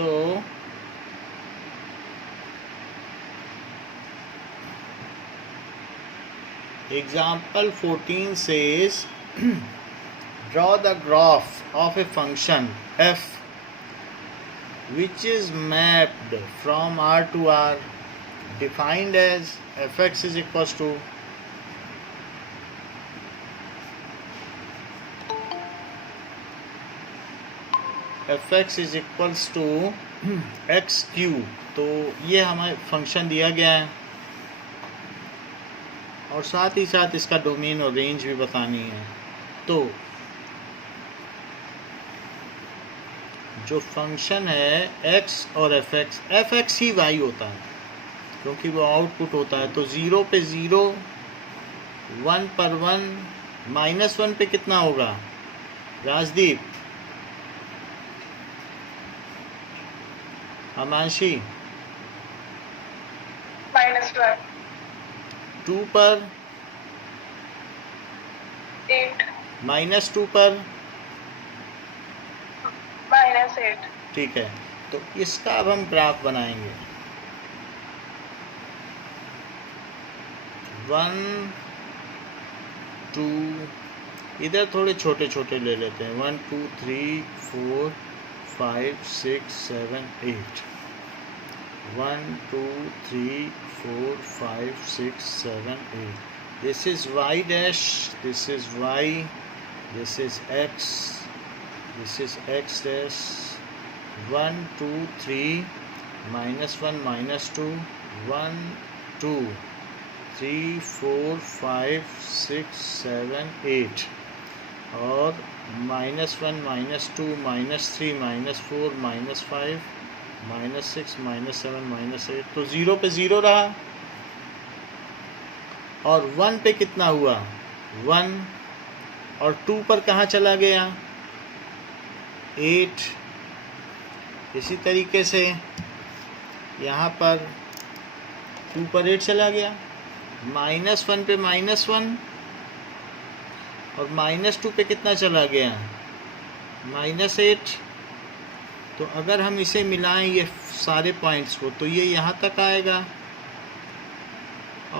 So example 14 says draw the graph of a function f which is mapped from R to R, defined as fx is equals to fx is equals to x cube. तो ये हमें function दिया गया है और साथ ही साथ इसका डोमेन और रेंज भी बतानी है। तो जो फंक्शन है x और fx ही y होता है क्योंकि वो आउटपुट होता है। तो 0 पे 0, 1 पर 1, -1 पे कितना होगा राजदीप, अमांशी? -1, 2 पर 8, -2 पर -8। ठीक है, तो इसका अब हम ग्राफ बनाएंगे। 1 2, इधर थोड़े छोटे छोटे ले लेते हैं। 1 2 3 4 5 6 7 8। 1 2 3 4 5 6 7 8। This is y dash, this is y, this is x, this is x dash। 1 2 3 -1 -2, 1 2 3 4 5 6 7 8 और -1 -2 -3 -4 -5 -6 -7 -8। तो 0 पे 0 रहा और 1 पे कितना हुआ 1 और 2 पर कहाँ चला गया 8। इसी तरीके से यहाँ पर 2 पर 8 चला गया, -1 पे -1 और -2 पे कितना चला गया -8। तो अगर हम इसे मिलाएं ये सारे पॉइंट्स को तो ये यहाँ तक आएगा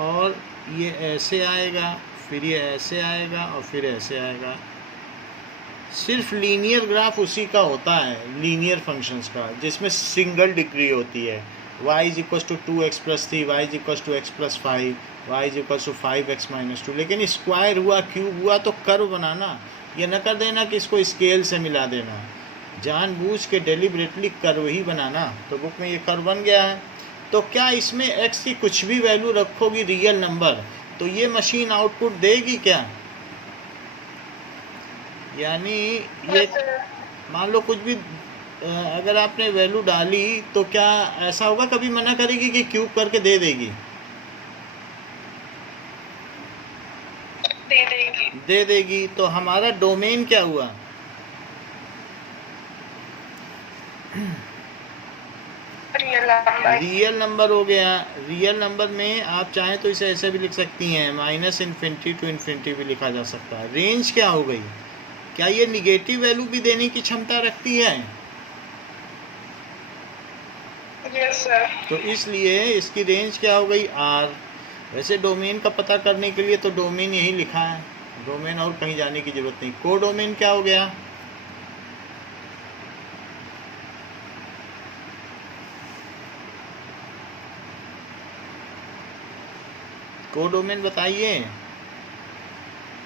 और ये ऐसे आएगा, फिर ये ऐसे आएगा और फिर ऐसे आएगा। सिर्फ लीनियर ग्राफ उसी का होता है, लीनियर फंक्शंस का, जिसमें सिंगल डिग्री होती है। y is equal to 2x + 3, y is equal to x + 5, y is equal to 5x - 2। लेकिन स्क्वायर हुआ, क्यूब हुआ तो कर्व बनाना, ये न कर देना कि इसको स्केल से मिला देना, जानबूझ के डेलिबरेटली कर्व ही बनाना। तो बुक में ये कर्व बन गया है। तो क्या इसमें x की कुछ भी वैल्यू रखोगी रियल नंबर तो ये मशीन आउटपुट देगी क्या? यानी ये मान लो कुछ भी अगर आपने वैल्यू डाली तो क्या ऐसा होगा कभी मना करेगी कि क्यूब करके दे देगी? दे देगी। तो हमारा डोमेन क्या हुआ? रियल नंबर हो गया। रियल नंबर में आप चाहें तो इसे ऐसे भी लिख सकती हैं, -∞ to ∞ भी लिखा जा सकता है। रेंज क्या हो गई? क्या ये निगेटिव वैल्यू भी देने की क्षमता रखती है? Yes sir. तो इसलिए इसकी रेंज क्या हो गई R। वैसे डोमेन का पता करने के लिए तो डोमेन यही लिखा है, डोमेन और कहीं जाने की जरूरत नहीं। को डोमेन क्या हो गया? को डोमेन बताइए।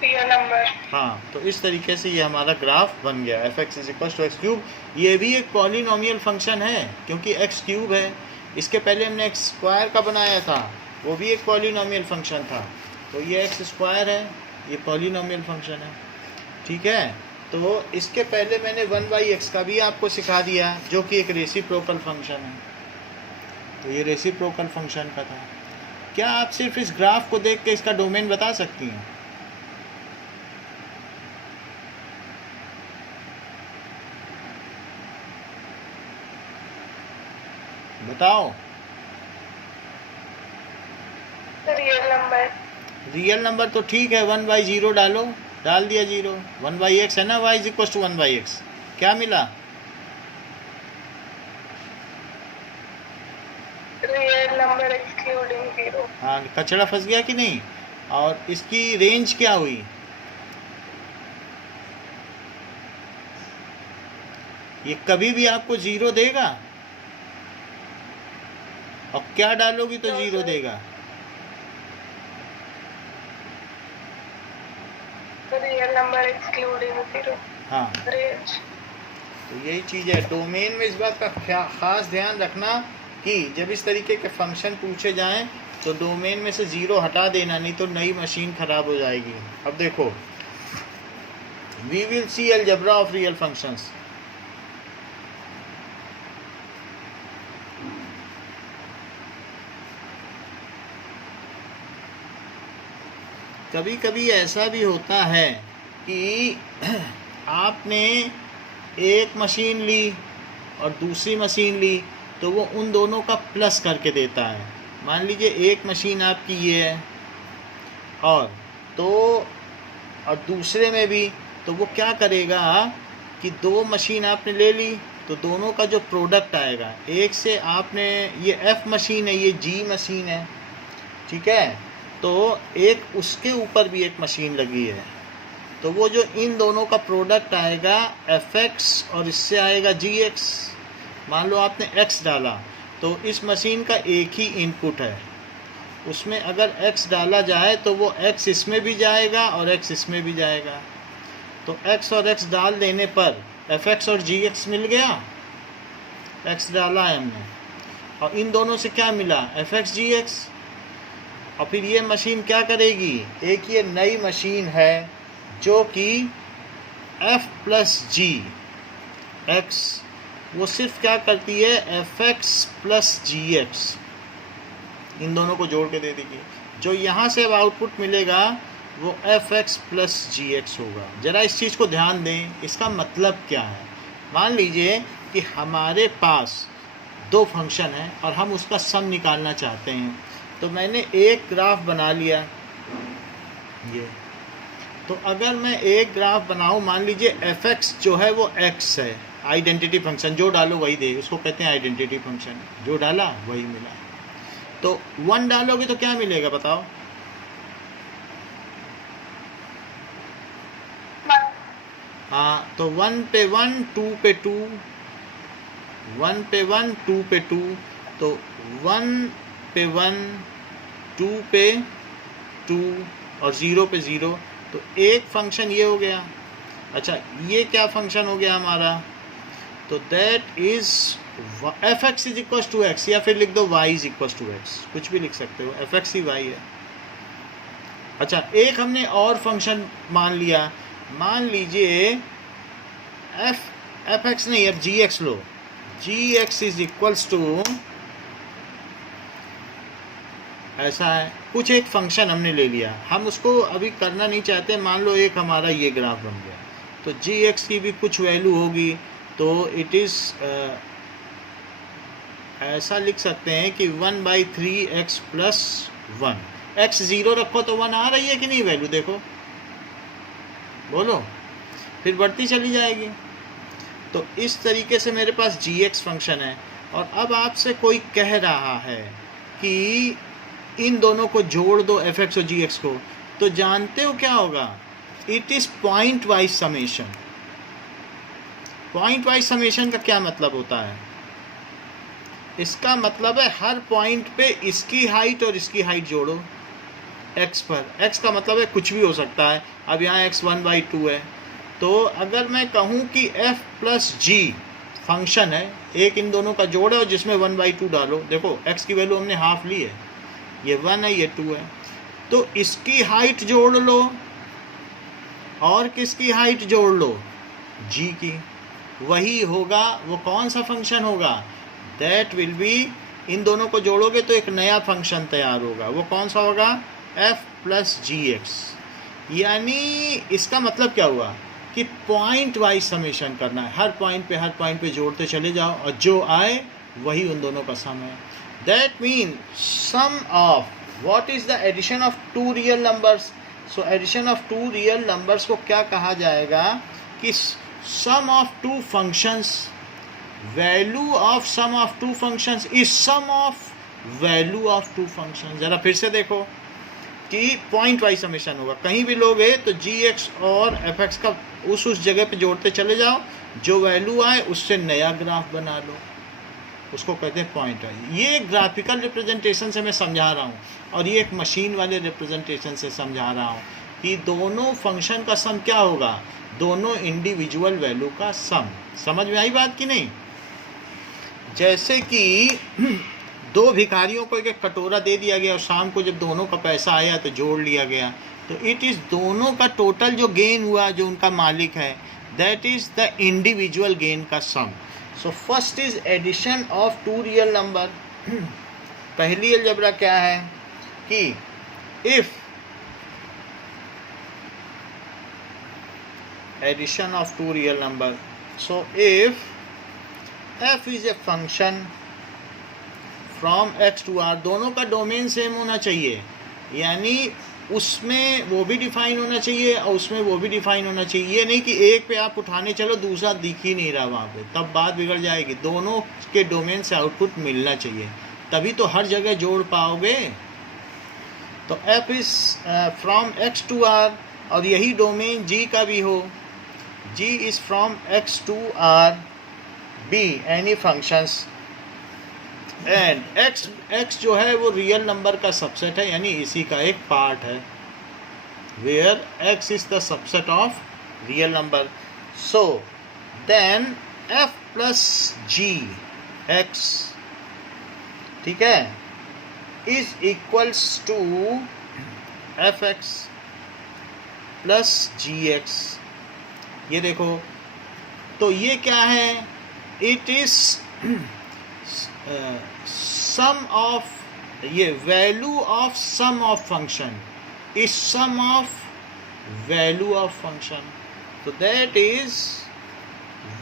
Real number. हाँ, तो इस तरीके से ये हमारा ग्राफ बन गया। fx is equal to x cube. ये भी एक पॉलिनोमियल फंक्शन है क्योंकि x क्यूब है। इसके पहले हमने x स्क्वायर का बनाया था, वो भी एक पॉलिनोमियल फंक्शन था। तो ये x स्क्वायर है, ये पॉलिनोमियल फंक्शन है। ठीक है, तो इसके पहले मैंने 1/x का भी आपको सिखा दिया जो कि एक रेसिप्रोकल फंक्शन है। तो ये रेसिप्रोकल फंक्शन का था। क्या आप सिर्फ इस ग्राफ को देख के इसका डोमेन बता सकती हैं? बताओ। Real number. रियल नंबर तो ठीक है, 1/0 डालो, डाल दिया 0। 1/x है ना, y is equal to 1/x। क्या मिला? हाँ, कचरा फंस गया कि नहीं? और इसकी रेंज क्या हुई? ये कभी भी आपको 0 देगा, और क्या डालोगी तो No, 0 sir. देगा? The real number excluding 0. हाँ, Range. तो यही चीज़ है। डोमेन में इस बात का खास ध्यान रखना कि जब इस तरीके के फंक्शन पूछे जाएं तो डोमेन में से 0 हटा देना, नहीं तो नई मशीन खराब हो जाएगी। अब देखो, we will see algebra of real functions. कभी कभी ऐसा भी होता है कि आपने एक मशीन ली और दूसरी मशीन ली, तो वो उन दोनों का प्लस करके देता है। मान लीजिए एक मशीन आपकी ये है और दूसरे में भी, तो वो क्या करेगा कि 2 मशीन आपने ले ली तो दोनों का जो प्रोडक्ट आएगा, एक से आपने, ये F मशीन है, ये G मशीन है, ठीक है, तो एक उसके ऊपर भी एक मशीन लगी है, तो वो जो इन दोनों का प्रोडक्ट आएगा fx और इससे आएगा gx। मान लो आपने x डाला, तो इस मशीन का एक ही इनपुट है, उसमें अगर x डाला जाए तो वो x इसमें भी जाएगा और x इसमें भी जाएगा, तो x और x डाल देने पर fx और gx मिल गया। x डाला है हमने और इन दोनों से क्या मिला, fx gx। और फिर ये मशीन क्या करेगी, एक ये नई मशीन है जो कि f प्लस जी एक्स, वो सिर्फ क्या करती है, fx प्लस जी एक्स, इन दोनों को जोड़ के दे देगी। जो यहाँ से अब आउटपुट मिलेगा वो fx प्लस जी एक्स होगा। ज़रा इस चीज़ को ध्यान दें, इसका मतलब क्या है। मान लीजिए कि हमारे पास 2 फंक्शन हैं और हम उसका सम निकालना चाहते हैं, तो मैंने एक ग्राफ बना लिया ये। तो अगर मैं एक ग्राफ बनाऊं, मान लीजिए fx जो है वो x है, आइडेंटिटी फंक्शन, जो डालो वही दे, उसको कहते हैं आइडेंटिटी फंक्शन, जो डाला वही मिला। तो 1 डालोगे तो क्या मिलेगा बताओ, 1. हाँ, तो 1 पे 1, 2 पे 2, 1 पे 1, 2 पे 2, तो 1 पे 1, 2 पे 2 और 0 पे 0, तो एक फंक्शन ये हो गया। अच्छा, ये क्या फंक्शन हो गया हमारा, तो that is fx is equal to x, या फिर लिख दो y is equal to x, कुछ भी लिख सकते हो, fx ही y है। अच्छा, एक हमने और फंक्शन मान लिया, मान लीजिए fx नहीं, अब gx लो, gx इज इक्वल्स टू, ऐसा है कुछ, एक फंक्शन हमने ले लिया, हम उसको अभी करना नहीं चाहते। मान लो एक हमारा ये ग्राफ बन गया, तो gx की भी कुछ वैल्यू होगी, तो इट इज़ ऐसा लिख सकते हैं कि 1/3x प्लस 1, x 0 रखो तो 1 आ रही है कि नहीं वैल्यू, देखो बोलो, फिर बढ़ती चली जाएगी। तो इस तरीके से मेरे पास gx फंक्शन है, और अब आपसे कोई कह रहा है कि इन दोनों को जोड़ दो, fx और gx को, तो जानते हो क्या होगा, it is point wise summation. Point wise summation का क्या मतलब होता है, इसका मतलब है हर पॉइंट पे इसकी हाइट और इसकी हाइट जोड़ो x पर। x का मतलब है कुछ भी हो सकता है, अब यहाँ x 1/2 है, तो अगर मैं कहूँ कि f प्लस g फंक्शन है, एक इन दोनों का जोड़ है और जिसमें 1/2 डालो, देखो x की वैल्यू हमने हाफ ली है, ये 1 है ये 2 है, तो इसकी हाइट जोड़ लो और किसकी हाइट जोड़ लो, g की, वही होगा, वो कौन सा फंक्शन होगा, दैट विल बी, इन दोनों को जोड़ोगे तो एक नया फंक्शन तैयार होगा, वो कौन सा होगा, f प्लस जी एक्स। यानी इसका मतलब क्या हुआ कि पॉइंट वाइज समेशन करना है, हर पॉइंट पे जोड़ते चले जाओ और जो आए वही उन दोनों का सम है। That mean sum of, what is the addition of 2 real numbers, so addition of 2 real numbers को क्या कहा जाएगा कि sum of 2 functions, value of sum of 2 functions is sum of value of two function. ज़रा फिर से देखो कि पॉइंट वाइज समेशन होगा, कहीं भी लोगे तो जी एक्स और एफ एक्स का उस जगह पे जोड़ते चले जाओ, जो वैल्यू आए उससे नया ग्राफ बना लो, उसको कहते हैं पॉइंट वाइज। ये ग्राफिकल रिप्रेजेंटेशन से मैं समझा रहा हूँ, और ये एक मशीन वाले रिप्रेजेंटेशन से समझा रहा हूँ कि दोनों फंक्शन का सम क्या होगा, दोनों इंडिविजुअल वैल्यू का सम। समझ में आई बात कि नहीं? जैसे कि दो भिखारियों को एक कटोरा दे दिया गया और शाम को जब दोनों का पैसा आया तो जोड़ लिया गया, तो इट इज़ दोनों का टोटल जो गेन हुआ, जो उनका मालिक है, that is the individual gain का sum. So first is addition of two real number. पहली अलजेब्रा क्या है कि if addition of two real number, so if f is a function from x to r, दोनों का domain same होना चाहिए, यानी उसमें वो भी डिफाइन होना चाहिए और उसमें वो भी डिफाइन होना चाहिए। ये नहीं कि एक पे आप उठाने चलो दूसरा दिख ही नहीं रहा वहाँ पे, तब बात बिगड़ जाएगी। दोनों के डोमेन से आउटपुट मिलना चाहिए, तभी तो हर जगह जोड़ पाओगे। तो f is from x to r, और यही डोमेन g का भी हो, g is from x to r b any functions, and x जो है वो रियल नंबर का सबसेट है, यानी इसी का एक पार्ट है, where x is the subset of real number. So then f plus g x, ठीक है, is equals to f x plus g x. ये देखो, तो ये क्या है, इट इज सम ऑफ, ये value of sum of function is sum of value of function. तो दैट इज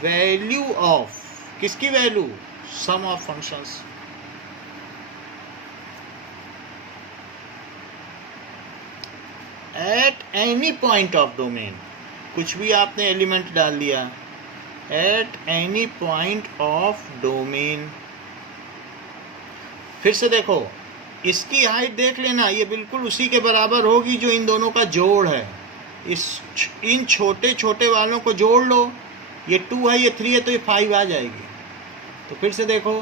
वैल्यू ऑफ, किसकी value, sum of functions. At any point of domain, कुछ भी आपने एलिमेंट डाल दिया, eight any point of domain. फिर से देखो, इसकी हाइट देख लेना, ये बिल्कुल उसी के बराबर होगी जो इन दोनों का जोड़ है। इन छोटे छोटे वालों को जोड़ लो, ये 2 है, ये 3 है, तो ये 5 आ जाएगी। तो फिर से देखो,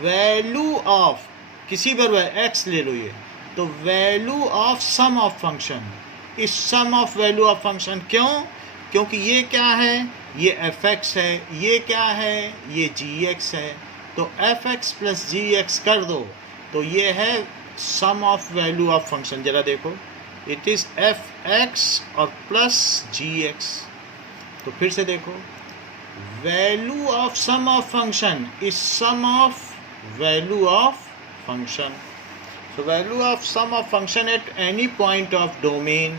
वैल्यू ऑफ किसी पर x ले लो, ये तो value of sum of function is sum of value of function. क्यों? क्योंकि ये क्या है, ये f(x) है, ये क्या है, ये g(x) है, तो f(x) प्लस g(x) कर दो तो ये है सम ऑफ वैल्यू ऑफ फंक्शन। जरा देखो, इट इज f(x) और प्लस g(x). तो फिर से देखो, value of sum of function is sum of value of function. So value of sum of function at any point of domain,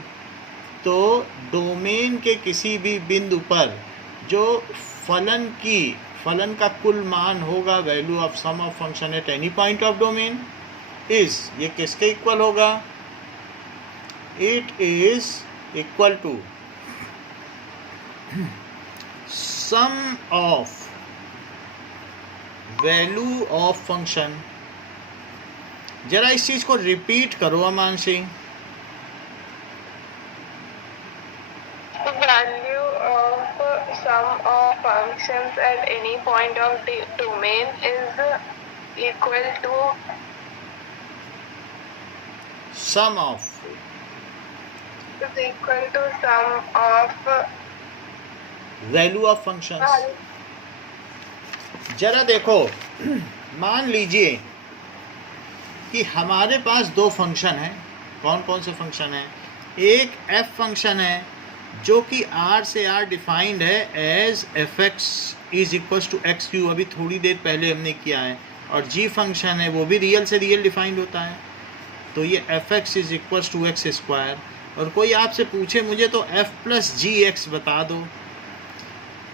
तो domain के किसी भी बिंदु पर जो फलन का कुल मान होगा, value of sum of function at any point of domain is, ये किसके इक्वल होगा, it is equal to sum of value of function. जरा इस चीज को रिपीट करो Amansi. Value of sum of functions at any point of the domain is equal to sum of value of functions. जरा देखो, मान लीजिए कि हमारे पास दो फंक्शन हैं। कौन कौन से फंक्शन हैं? एक f फंक्शन है जो कि r से r डिफाइंड है as f(x) is equals to x cube, अभी थोड़ी देर पहले हमने किया है। और g फंक्शन है, वो भी रियल से रियल डिफाइंड होता है, तो ये f(x) is equals to x square. और कोई आपसे पूछे मुझे तो f प्लस g(x) बता दो,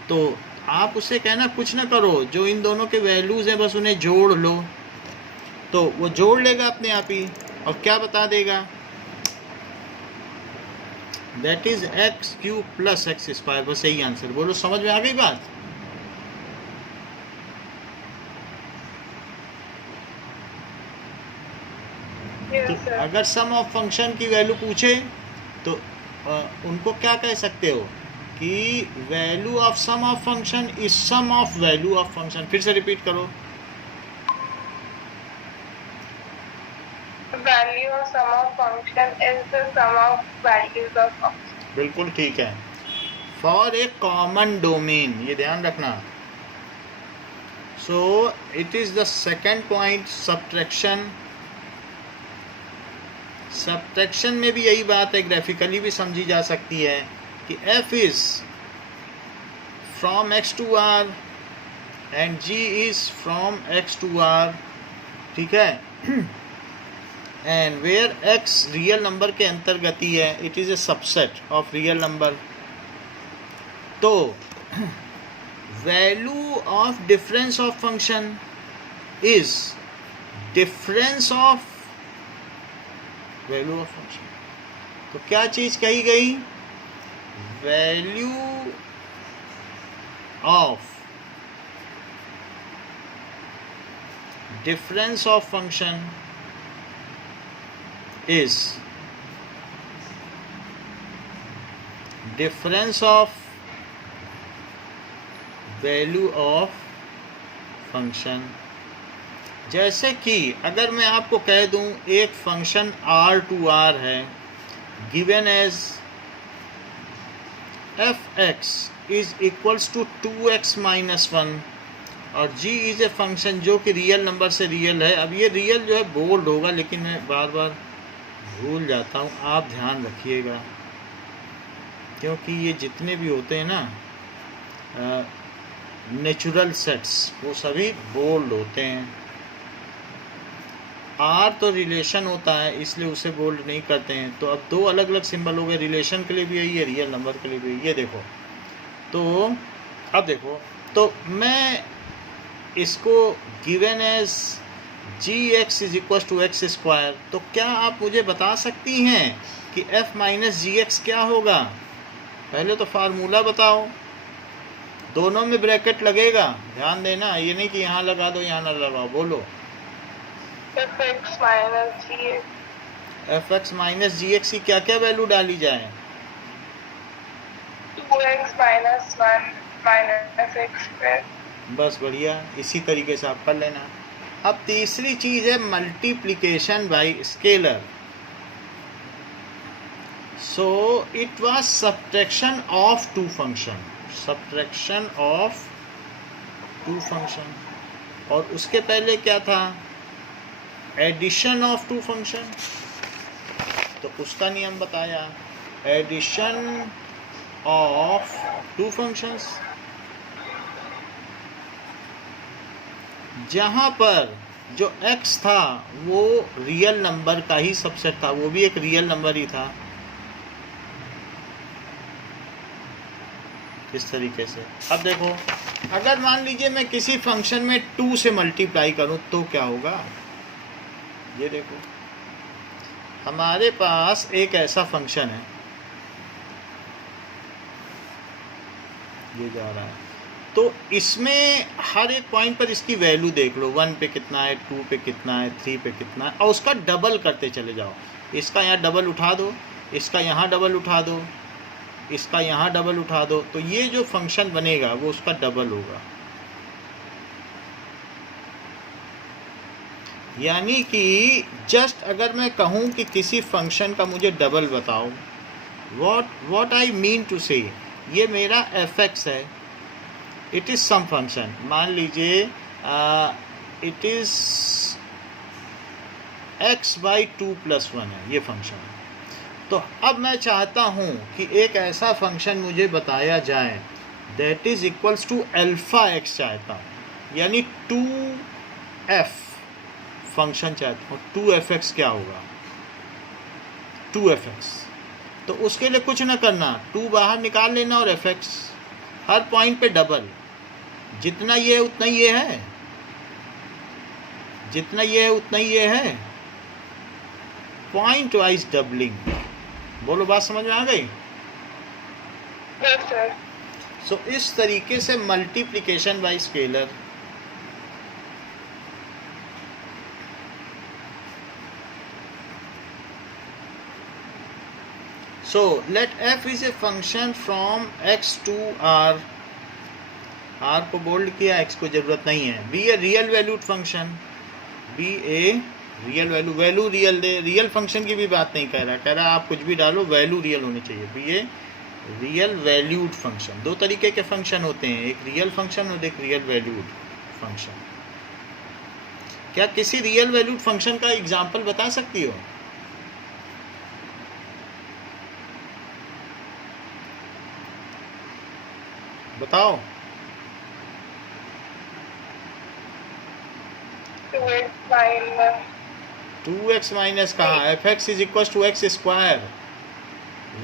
तो आप उससे कहना कुछ ना करो, जो इन दोनों के वैल्यूज़ हैं बस उन्हें जोड़ लो, तो वो जोड़ लेगा अपने आप ही और क्या बता देगा, that is x cube plus x square. बस यही आंसर। बोलो, समझ में आ गई बात? अगर सम ऑफ फंक्शन की वैल्यू पूछे तो उनको क्या कह सकते हो कि value of sum of function is sum of value of function. फिर से रिपीट करो। Value of sum of function is the sum of values of function. बिल्कुल ठीक है। फॉर ए कॉमन डोमेन, ये ध्यान रखना। सो it is the second point, subtraction. Subtraction में भी यही बात है, ग्राफिकली भी समझी जा सकती है कि f is from x to r and g is from x to r, ठीक है। And where x real number के अंतर्गत ही है, it is a subset of real number. तो value of difference of function is difference of value of function. तो क्या चीज कही गई? Value of difference of function is difference of value of function. जैसे कि अगर मैं आपको कह दूं एक फंक्शन r टू r है, given as f(x) is equals to 2x minus 1 और g इज ए फंक्शन जो कि रियल नंबर से रियल है। अब ये रियल जो है बोल्ड होगा, लेकिन मैं बार बार भूल जाता हूँ, आप ध्यान रखिएगा, क्योंकि ये जितने भी होते हैं ना नेचुरल सेट्स, वो सभी बोल्ड होते हैं। आर तो रिलेशन होता है, इसलिए उसे बोल्ड नहीं करते हैं। तो अब दो अलग अलग सिंबल हो गए, रिलेशन के लिए भी यही है, रियल नंबर के लिए भी। ये देखो, तो अब देखो, तो मैं इसको given as gx is equal to x square, तो क्या आप मुझे बता सकती हैं कि f माइनस जी एक्स क्या होगा? पहले तो फार्मूला बताओ। दोनों में ब्रैकेट लगेगा, ध्यान देना, ये नहीं कि यहाँ लगा दो यहाँ ना लगाओ। बोलो। fx माइनस जी fx माइनस जी एक्स की क्या क्या वैल्यू डाली जाए? 2x minus 1 minus x square. बस बढ़िया, इसी तरीके से आप कर लेना। अब तीसरी चीज है multiplication by scalar. So it was subtraction of two function, subtraction of two function. और उसके पहले क्या था? Addition of two function. तो उसका नियम बताया, एडिशन ऑफ टू फंक्शंस, जहाँ पर जो x था वो रियल नंबर का ही सबसेट था, वो भी एक रियल नंबर ही था। इस तरीके से। अब देखो, अगर मान लीजिए मैं किसी फंक्शन में 2 से मल्टीप्लाई करूं तो क्या होगा? ये देखो, हमारे पास एक ऐसा फंक्शन है, ये जा रहा है, तो इसमें हर एक पॉइंट पर इसकी वैल्यू देख लो, 1 पे कितना है, 2 पे कितना है, 3 पे कितना है, और उसका डबल करते चले जाओ। इसका यहाँ डबल उठा दो, इसका यहाँ डबल उठा दो, इसका यहाँ डबल उठा दो, तो ये जो फंक्शन बनेगा वो उसका डबल होगा। यानी कि जस्ट अगर मैं कहूँ कि किसी फंक्शन का मुझे डबल बताओ, व्हाट आई मीन टू से, ये मेरा f(x) है, इट इज़ सम फंक्शन, मान लीजिए इट इज़ x/2 + 1 है, ये फंक्शन है। तो अब मैं चाहता हूँ कि एक ऐसा फंक्शन मुझे बताया जाए that is equals to α(x) चाहता हूँ, यानी 2f फंक्शन चाहता हूँ। 2f(x) क्या होगा? 2f(x), तो उसके लिए कुछ ना करना, 2 बाहर निकाल लेना और f(x) हर पॉइंट पे डबल, जितना ये है उतना ये है, जितना ये है उतना ये है, पॉइंट वाइज डबलिंग। बोलो, बात समझ में आ गई? Yes sir. सो इस तरीके से multiplication by scalar. So let f is a function from x to r, r को बोल्ड किया, x को जरूरत नहीं है, be a real valued function, be a real value, value real दे, रियल फंक्शन की भी बात नहीं कह रहा आप कुछ भी डालो, वैल्यू रियल होनी चाहिए, be a real valued function. दो तरीके के फंक्शन होते हैं, एक रियल फंक्शन और एक रियल वैल्यूड फंक्शन। क्या किसी रियल वैल्यूड फंक्शन का एग्जांपल बता सकती हो? बताओ। 2x माइनस कहाँ, f x is equal to x square,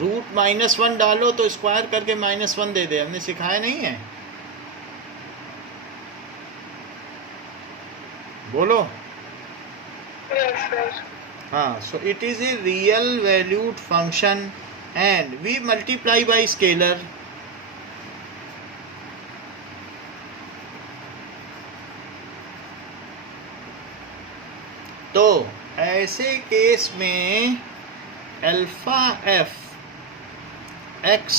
root -1 डालो तो स्क्वायर करके -1 दे दे, हमने सिखाया नहीं है? बोलो। हाँ, so it is a real valued function and we multiply by scalar. तो ऐसे केस में alpha f x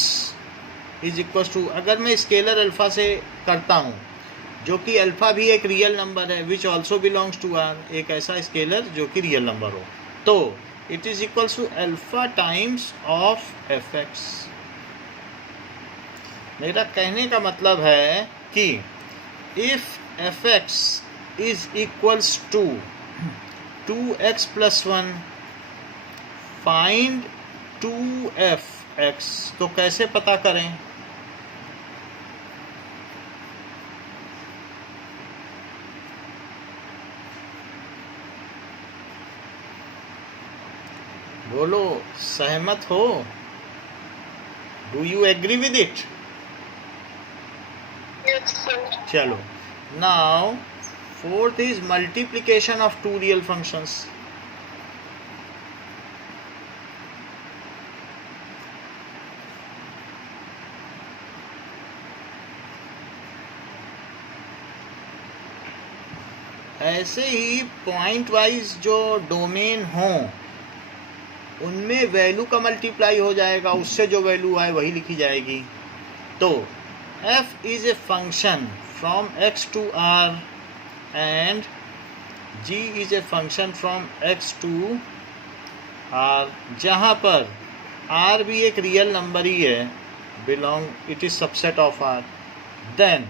is equal to, अगर मैं स्केलर अल्फा से करता हूँ जो कि अल्फा भी एक रियल नंबर है, which also belongs to R, एक ऐसा स्केलर जो कि रियल नंबर हो, तो it is equal to alpha times of F X. मेरा कहने का मतलब है कि if F x is equals to 2x + 1, find 2f(x), तो कैसे पता करें? बोलो, सहमत हो? Do you agree with it? चलो, now fourth is multiplication of two real functions. ऐसे ही पॉइंट वाइज जो डोमेन हो उनमें वैल्यू का मल्टीप्लाई हो जाएगा, उससे जो वैल्यू आए वही लिखी जाएगी। तो f is a function from x to r and g is a function from x to r, जहाँ पर r भी एक रियल नंबर ही है, belong, it is subset of r। Then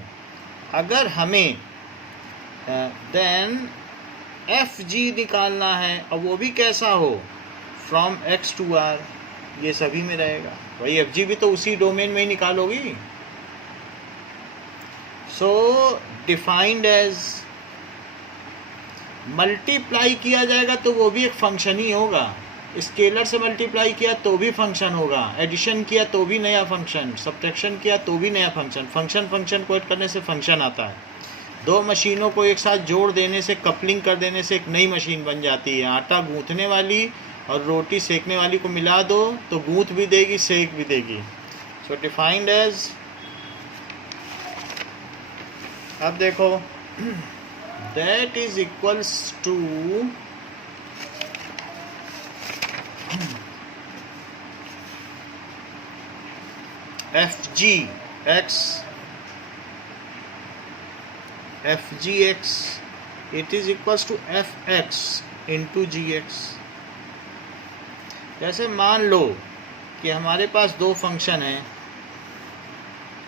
अगर हमें देन एफ जी निकालना है, और वो भी कैसा हो, फ्रॉम x टू r, ये सभी में रहेगा। वही एफ जी भी तो उसी डोमेन में ही निकालोगी। सो डिफाइंड एज, मल्टीप्लाई किया जाएगा तो वो भी एक फंक्शन ही होगा, स्केलर से मल्टीप्लाई किया तो भी फंक्शन होगा, एडिशन किया तो भी नया फंक्शन, सब्ट्रैक्शन किया तो भी नया फंक्शन। फंक्शन को ऐड करने से फंक्शन आता है। दो मशीनों को एक साथ जोड़ देने से, कपलिंग कर देने से एक नई मशीन बन जाती है। आटा गूंथने वाली और रोटी सेकने वाली को मिला दो तो गूंथ भी देगी, सेक भी देगी। सो डिफाइंड एज, अब देखो, that is equals to fgx, it is equals to fx into gx। जैसे मान लो कि हमारे पास दो फंक्शन हैं,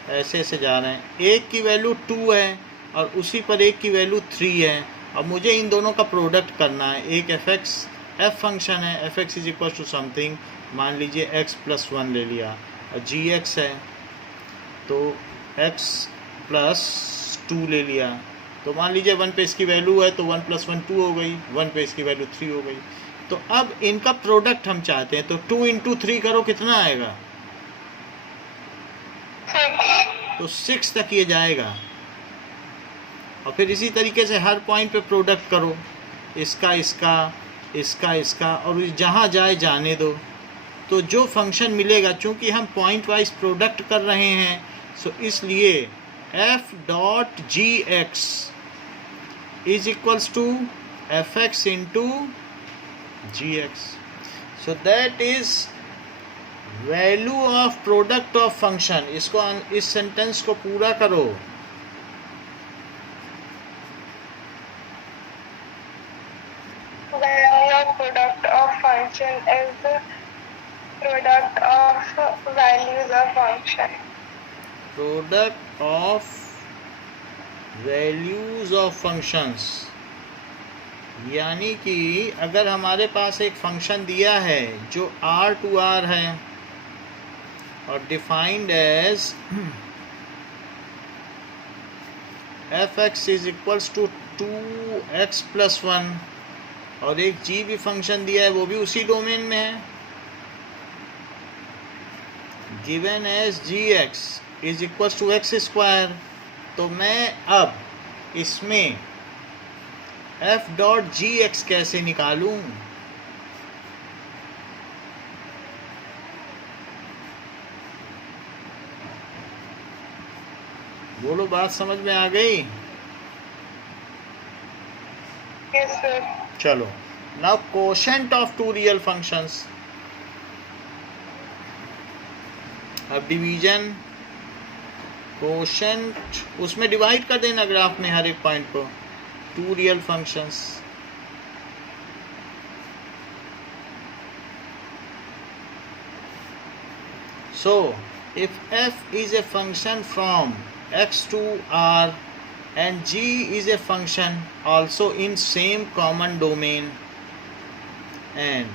ऐसे ऐसे जा रहे हैं, एक की वैल्यू 2 है और उसी पर एक की वैल्यू 3 है। अब मुझे इन दोनों का प्रोडक्ट करना है। एक एफ फंक्शन है, f x is equal to something, मान लीजिए x + 1 ले लिया, और जी एक्स है तो x + 2 ले लिया, तो मान लीजिए 1 पे इसकी वैल्यू है तो 1 + 1 2 हो गई, 1 पे इसकी वैल्यू 3 हो गई। तो अब इनका प्रोडक्ट हम चाहते हैं, तो 2 × 3 करो, कितना आएगा? तो 6 तक ये जाएगा। और फिर इसी तरीके से हर पॉइंट पे प्रोडक्ट करो, इसका इसका इसका इसका, और जहाँ जाए जाने दो, तो जो फंक्शन मिलेगा, चूँकि हम पॉइंट वाइज प्रोडक्ट कर रहे हैं, सो इसलिए f.gx is equals to fx into gx। So that is value of product of function, इसको इस सेंटेंस को पूरा करो. Value of product of function is the product of values of function. Product of values of functions, यानी कि अगर हमारे पास एक फंक्शन दिया है जो r टू r है और defined as f(x) is equals to 2x + 1 और एक g भी फंक्शन दिया है, वो भी उसी डोमेन में है, given as gx is equals to x². तो मैं अब इसमें f.gx कैसे निकालूं? बोलो, बात समझ में आ गई? Yes, sir. चलो, now quotient of two real functions. अब डिवीजन, कोशेंट, उसमें डिवाइड कर देना ग्राफ में हर एक पॉइंट को. Two real functions, so if f is a function from x to r and g is a function also in same common domain and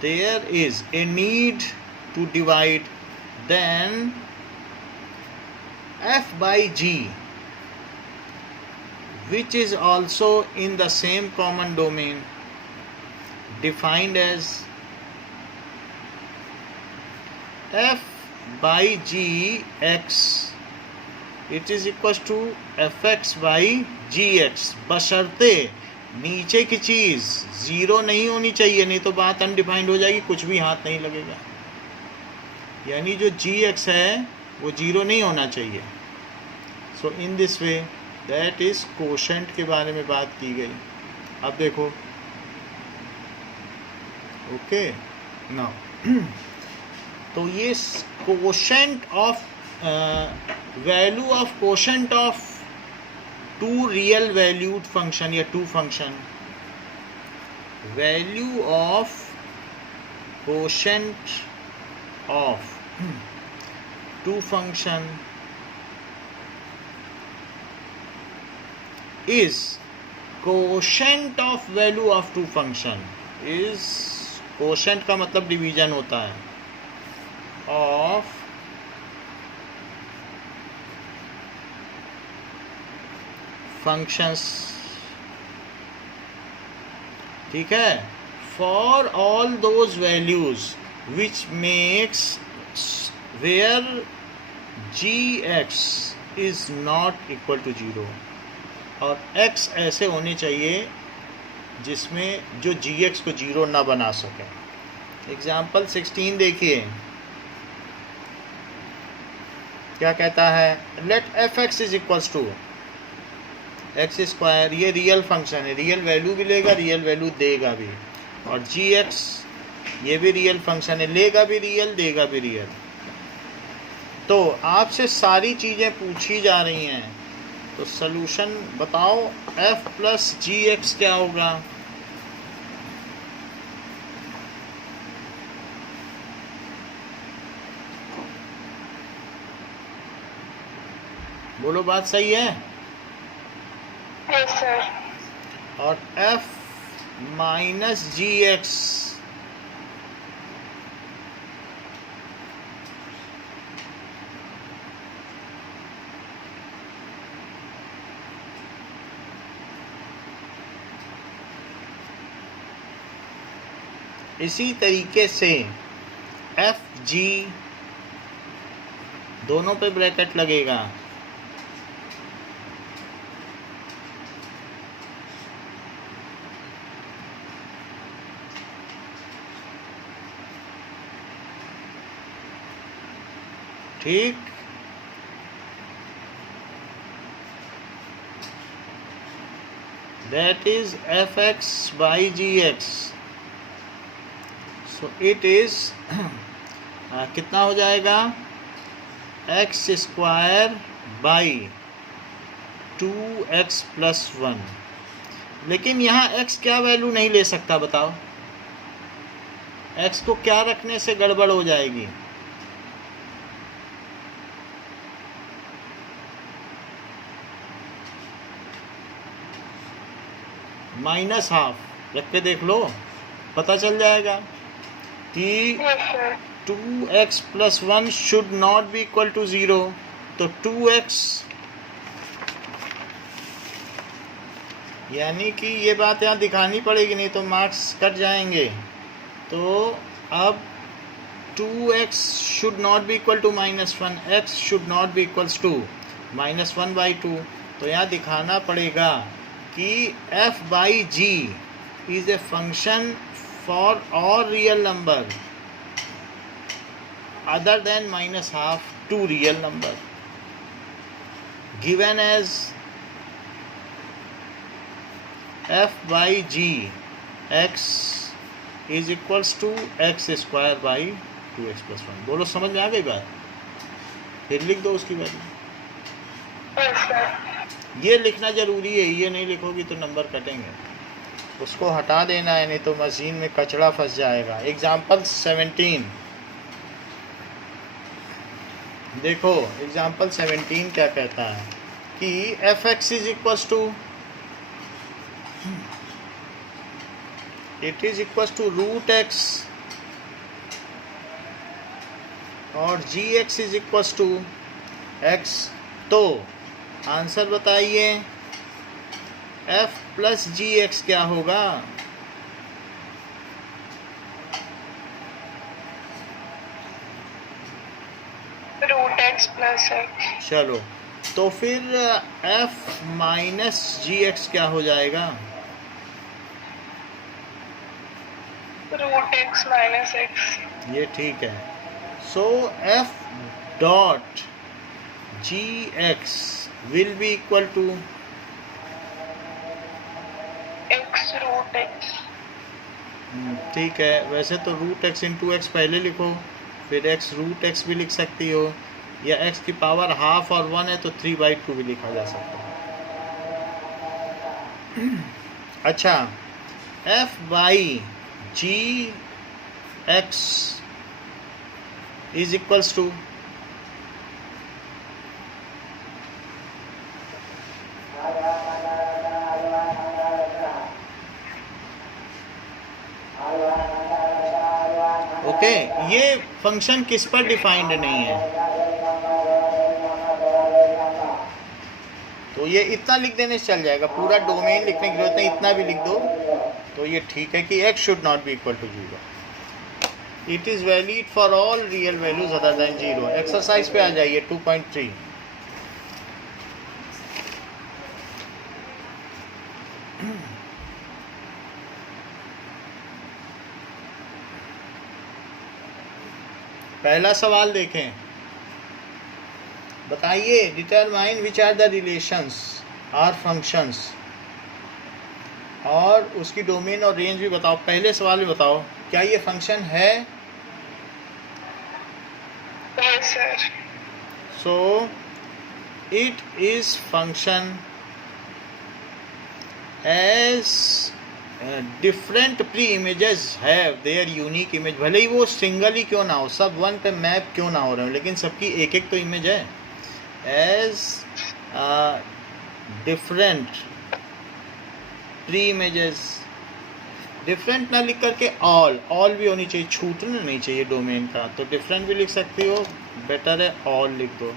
there is a need to divide, then f by g, which is also in the same common domain, defined as f by gx, it is equals to fx by gx, बशर्ते नीचे की चीज़ zero नहीं होनी चाहिए, नहीं तो बात undefined हो जाएगी, कुछ भी हाथ नहीं लगेगा. यानी जो gx है वो ज़ीरो नहीं होना चाहिए. So in this way that is quotient के बारे में बात की गई. अब देखो, ओके नाउ, तो ये quotient of value of quotient of two real valued function या two function, value of quotient of two function is quotient of value of two function. is quotient का मतलब डिवीजन होता है of functions. ठीक है, for all those values which makes where gx is not equal to 0 और x ऐसे होने चाहिए जिसमें जो gx को 0 ना बना सके. एग्जाम्पल 16 देखिए क्या कहता है. Let f(x) is equals to x². ये रियल फंक्शन है, रियल वैल्यू भी लेगा, रियल वैल्यू देगा भी, और gx ये भी रियल फंक्शन है, लेगा भी रियल, देगा भी रियल. तो आपसे सारी चीज़ें पूछी जा रही हैं, तो सलूशन बताओ. f प्लस gx क्या होगा? बोलो, बात सही है? Yes, sir. और f माइनस gx इसी तरीके से एफ जी दोनों पे ब्रैकेट लगेगा. ठीक, that is fx by gx. So it is कितना हो जाएगा, x square by 2x plus 1। लेकिन यहाँ x क्या वैल्यू नहीं ले सकता बताओ, x को क्या रखने से गड़बड़ हो जाएगी, -½ रख के देख लो, पता चल जाएगा कि 2x plus 1 should not be equal to 0। तो 2x, यानी कि ये बात यहाँ दिखानी पड़ेगी, नहीं तो मार्क्स कट जाएंगे। तो अब 2x should not be equal to -1, x should not be equals to -1/2। तो यहाँ दिखाना पड़ेगा कि f/g is a function for all real number other than -½ to real number given as f/g x is equals to x square by 2x plus 1। बोलो समझ में आ गई बात, फिर लिख दो उसकी वैल्यू। ये लिखना जरूरी है, ये नहीं लिखोगी तो नंबर कटेंगे, उसको हटा देना है, नहीं तो मशीन में कचड़ा फंस जाएगा। एग्जाम्पल 17 देखो, एग्जाम्पल 17 क्या कहता है कि f(x) is equals to, it is equals to √x और gx is equals to x। तो आंसर बताइए f प्लस gx क्या होगा, √x प्लस x। चलो तो फिर f माइनस gx क्या हो जाएगा, √x माइनस x। ये ठीक है। So f dot gx will be equal to x √x। ठीक है, वैसे तो √x इंटू x पहले लिखो, फिर x √x भी लिख सकती हो, या x की पावर ½ और 1 है तो 3/2 भी लिखा जा सकता है। अच्छा, f/gx is equals to, okay, ये फंक्शन किस पर डिफाइंड नहीं है, तो ये इतना लिख देने से चल जाएगा, पूरा डोमेन लिखने की जरूरत नहीं, इतना भी लिख दो तो ये ठीक है कि x should not be equal to 0। It is valid for all real values other than 0। Exercise पे आ जाइए 2.3। पहला सवाल देखें, बताइए determine which are the relations are functions, और उसकी डोमेन और रेंज भी बताओ। पहले सवाल में बताओ, क्या ये फंक्शन है? Yes sir. So it is function as different pre images have their unique image. भले ही वो सिंगल ही क्यों ना हो, सब वन पे मैप क्यों ना हो रहे हो, लेकिन सबकी एक एक तो इमेज है। As different pre images, different ना लिख करके ऑल भी होनी चाहिए, छूटना नहीं चाहिए डोमेन का, तो डिफरेंट भी लिख सकती हो, बेटर है ऑल लिख दो।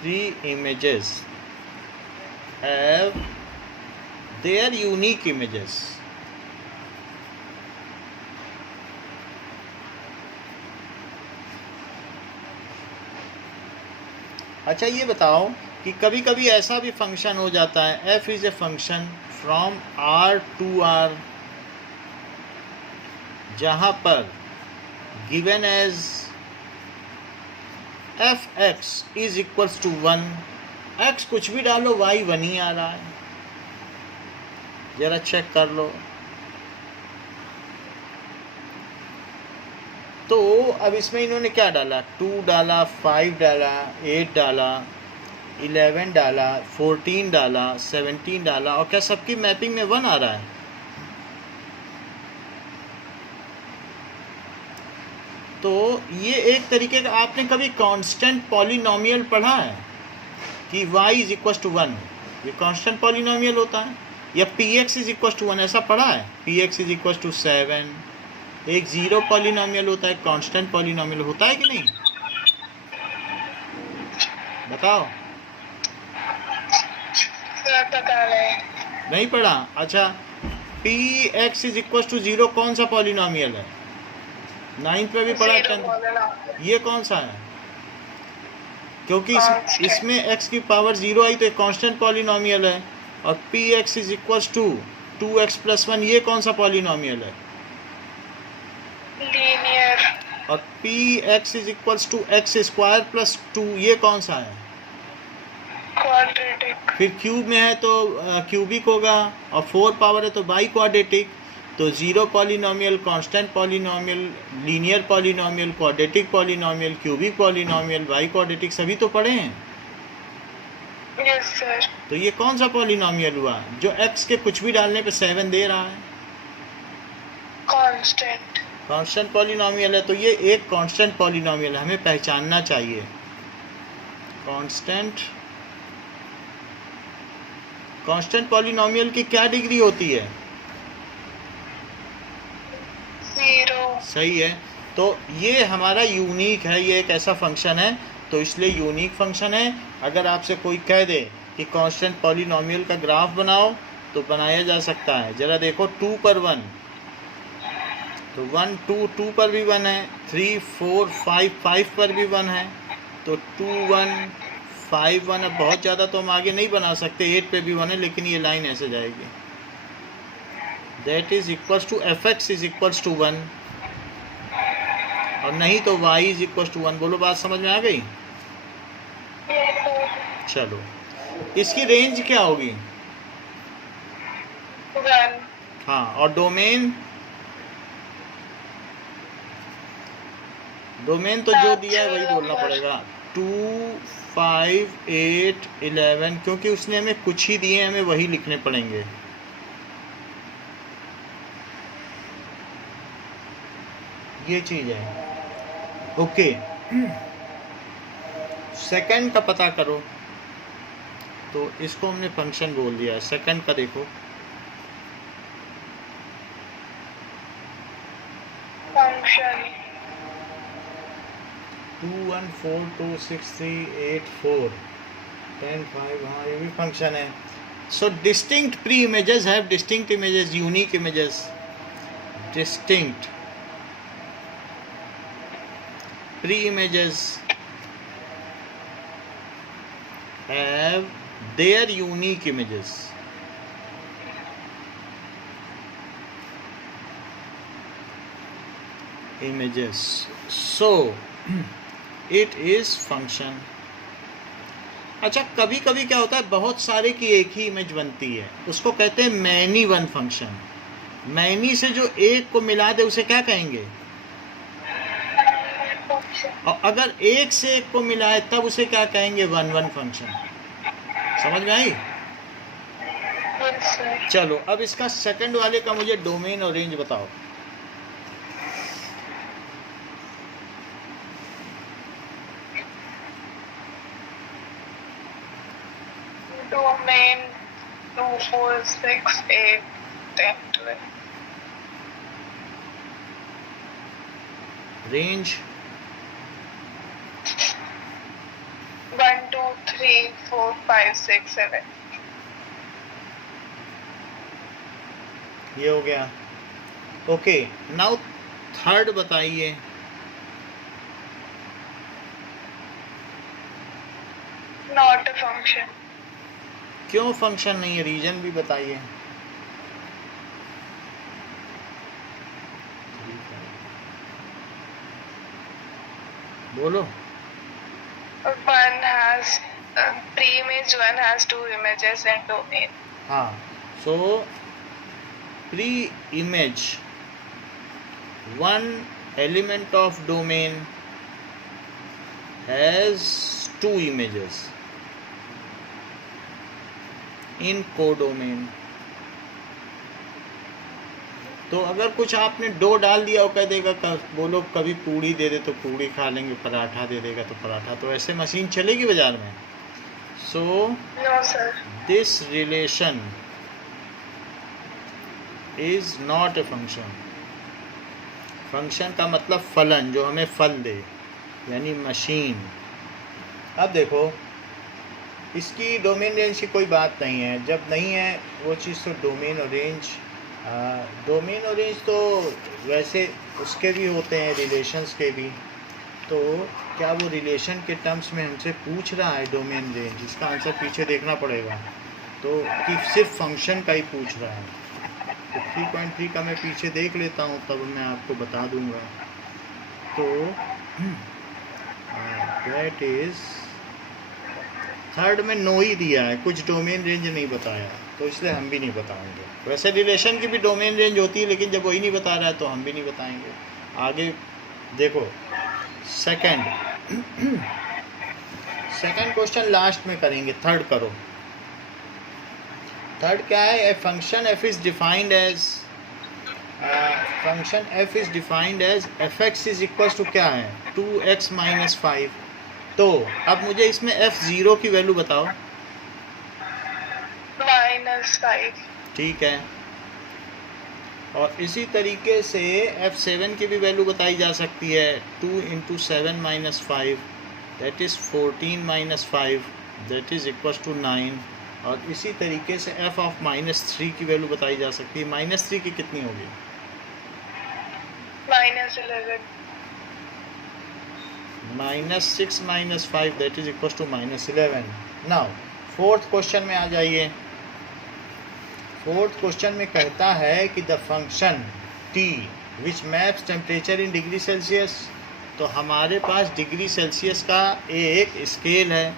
Pre images have their unique images. अच्छा ये बताओ कि कभी कभी ऐसा भी फंक्शन हो जाता है, f is a function from R to R, जहाँ पर given as f(x) is equals to 1, x कुछ भी डालो y 1 ही आ रहा है, जरा चेक कर लो। तो अब इसमें इन्होंने क्या डाला, 2 डाला, 5 डाला, 8 डाला, 11 डाला, 14 डाला, 17 डाला, और क्या सबकी मैपिंग में 1 आ रहा है? तो ये एक तरीके का, आपने कभी कांस्टेंट पॉलिनोमियल पढ़ा है कि y इज इक्वल टू 1, ये कांस्टेंट पॉलिनोमियल होता है, या px इज इक्वल टू 1, ऐसा पढ़ा है? px इज इक्वल टू 7, एक जीरो पॉलिनोमियल होता है, कांस्टेंट पॉलिनोमियल होता है कि नहीं? बताओ। नहीं पढ़ा? अच्छा, px इज इक्वल टू 0 कौन सा पॉलिनोमियल है? 9th में भी पढ़ा है, 10th। ये कौन सा है? क्योंकि इसमें x की पावर 0 आई तो एक कांस्टेंट पॉलिनोमियल है, और px is equal to 2x plus 1, ये कौन सा पॉलिनोमियल है? लीनियर। और px is equal to x square plus 2, ये कौन सा है? क्वाड्रेटिक। फिर क्यूब में है तो क्यूबिक होगा, और 4 पावर है तो बाई क्वाड्रेटिक। तो zero polynomial, constant polynomial, linear polynomial, quadratic polynomial, cubic polynomial, by quadratic, सभी तो पढ़े हैं। Yes sir. तो ये कौन सा पॉलिनोमियल हुआ जो x के कुछ भी डालने पे 7 दे रहा है? कांस्टेंट। कांस्टेंट पॉलिनोमियल है, तो ये एक कांस्टेंट पॉलिनोमियल है, हमें पहचानना चाहिए। कांस्टेंट पॉलिनोमियल की क्या डिग्री होती है? 0। सही है। तो ये हमारा यूनिक है, ये एक ऐसा फंक्शन है, तो इसलिए यूनिक फंक्शन है। अगर आपसे कोई कह दे कि कांस्टेंट पॉलिनोमियल का ग्राफ बनाओ, तो बनाया जा सकता है। जरा देखो, 2 पर 1, तो 1 2 2 पर भी 1 है, 3 4 5 5 पर भी 1 है, तो 2 1 5 1। अब बहुत ज़्यादा तो हम आगे नहीं बना सकते, 8 पे भी 1 है, लेकिन ये लाइन ऐसे जाएगी। That is equals to fx is equals to 1, और नहीं तो y इज इक्वल्स टू 1। बोलो, बात समझ में आ गई? चलो, इसकी रेंज क्या होगी? 1। हाँ, और डोमेन तो जो दिया है वही बोलना पड़ेगा। 2 5 8 11, क्योंकि उसने हमें कुछ ही दिए, हमें वही लिखने पड़ेंगे। ये चीज है। ओके, सेकंड का पता करो, तो इसको हमने फंक्शन बोल दिया है। सेकंड का देखो, फंक्शन 2 1 4 2 6 3 8 4 10 5, हाँ ये भी फंक्शन है। So distinct pre images have distinct images, unique images. Distinct pre-images have their unique images. So it is function. अच्छा, कभी कभी क्या होता है, बहुत सारे की एक ही इमेज बनती है, उसको कहते हैं मैनी वन फंक्शन। मैनी से जो एक को मिला दे उसे क्या कहेंगे? और अगर एक से एक को मिलाए तब उसे क्या कहेंगे? 1 1 फंक्शन। समझ में आई? चलो, अब इसका सेकंड वाले का मुझे डोमेन और रेंज बताओ। डोमेन 2 4 6 8 10 12। रेंज 1 2 3 4 5 6 7। ये हो गया। ओके, नाउ थर्ड बताइए। Not a function. क्यों फंक्शन नहीं है? रीजन भी बताइए। बोलो। One has pre-image, one has 2 images and domain. हाँ, so pre-image 1 element of domain has two images in codomain. तो अगर कुछ आपने डो डाल दिया वो कह देगा बोलो कभी पूड़ी दे दे तो पूड़ी खा लेंगे, पराठा दे देगा तो पराठा, तो ऐसे मशीन चलेगी बाजार में? सो No, sir. This relation is not a function. Function का मतलब फलन, जो हमें फल दे, यानी मशीन. अब देखो इसकी डोमेन रेंज की कोई बात नहीं है. जब नहीं है वो चीज़ तो डोमेन और रेंज, डोमेन और रेंज तो वैसे उसके भी होते हैं, रिलेशंस के भी. तो क्या वो रिलेशन के टर्म्स में हमसे पूछ रहा है डोमेन रेंज? इसका आंसर पीछे देखना पड़ेगा. तो कि सिर्फ फंक्शन का ही पूछ रहा है. तो 3.3 का मैं पीछे देख लेता हूँ, तब मैं आपको बता दूंगा. तो दैट इज़ थर्ड में नो ही दिया है, कुछ डोमेन रेंज नहीं बताया, तो इसलिए हम भी नहीं बताएंगे. वैसे रिलेशन की भी डोमेन रेंज होती है, लेकिन जब वही नहीं बता रहा है तो हम भी नहीं बताएंगे. आगे देखो सेकंड क्वेश्चन लास्ट में करेंगे. थर्ड करो. थर्ड क्या है? A function f is defined as f x is equal to क्या है? 2x minus 5. तो अब मुझे इसमें f0 की वैल्यू बताओ. -5. ठीक है. और इसी तरीके से f7 की भी वैल्यू बताई जा सकती है. 2 × 7 - 5 that is 14 - 5 that is equal to 9. और इसी तरीके से f ऑफ -3 की वैल्यू बताई जा सकती है. -3 की कितनी होगी? -11. -6 - 5 that is equal to -11. Now fourth question में आ जाइए. फोर्थ क्वेश्चन में कहता है कि the function t which maps temperature in degree Celsius. तो हमारे पास डिग्री सेल्सियस का एक स्केल है.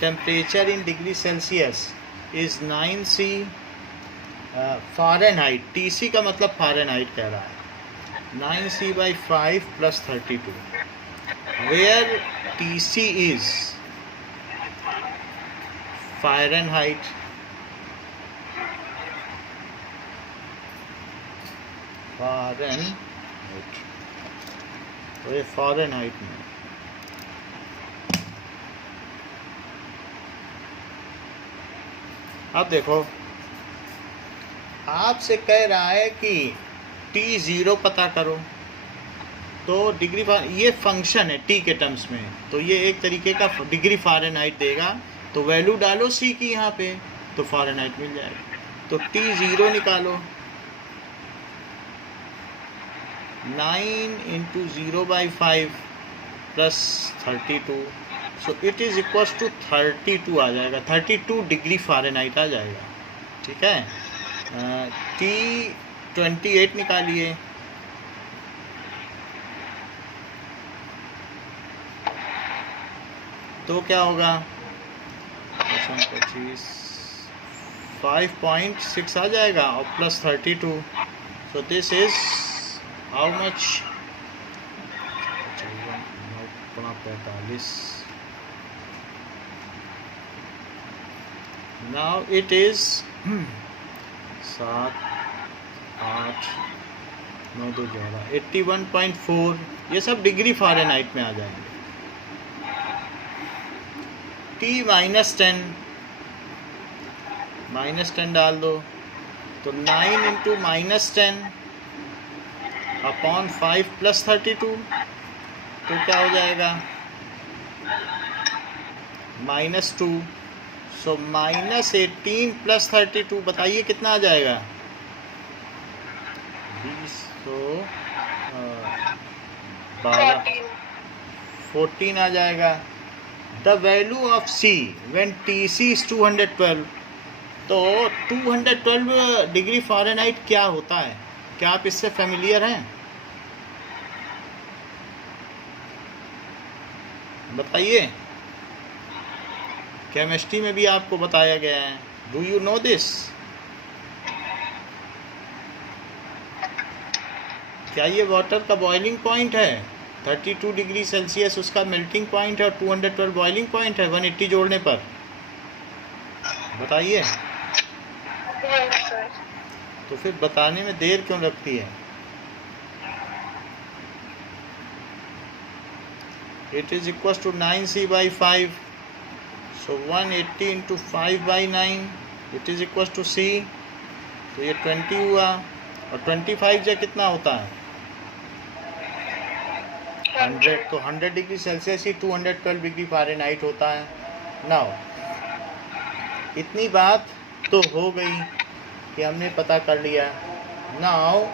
Temperature in degree Celsius is 9C. Fahrenheit, TC का मतलब फ़ारेनहाइट कह रहा है. 9C/5 + 32 where TC is Fahrenheit. तो ये फ़ारेनहाइट में. अब देखो आपसे कह रहा है कि T0 पता करो. तो डिग्री ये फंक्शन है T के टर्म्स में, तो ये एक तरीके का डिग्री फ़ारेनहाइट देगा. तो वैल्यू डालो C की यहाँ पे, तो फ़ारेनहाइट मिल जाएगा. तो T0 निकालो. 9 × 0/5 + 32. So it is equal to 32 आ जाएगा. 32 डिग्री फ़ारेनहाइट आ जाएगा. ठीक है. T28 निकालिए. तो क्या होगा? 25 5.6 आ जाएगा और plus 32. So this is how much? 45. Now it is 7 8 9 2 11 81.4. ये सब डिग्री फ़ारेनहाइट में आ जाएंगे. T-10 -10 डाल दो. तो 9 × -10 / 5 + 32. तो क्या हो जाएगा? -2. सो -18 + 32 बताइए कितना आ जाएगा? 20. तो 14 आ जाएगा. The value of C when TC is 212. तो 212 डिग्री फ़ारेनहाइट क्या होता है? क्या आप इससे फेमिलियर हैं? बताइए. केमिस्ट्री में भी आपको बताया गया है. Do you know this? क्या ये वाटर का बॉइलिंग पॉइंट है? 32 डिग्री सेल्सियस उसका मेल्टिंग पॉइंट है और 212 बॉइलिंग पॉइंट है 180 जोड़ने पर। बताइए। Yes, sir. तो फिर बताने में देर क्यों लगती है? It is equals to 9c/5. So 180 into 5/9 it is equals to c. तो ये 20 हुआ और 25 जो कितना होता है 100। तो 100 डिग्री सेल्सियस ही 212 डिग्री फ़ारेनहाइट होता है। नाउ इतनी बात तो हो गई कि हमने पता कर लिया। नाउ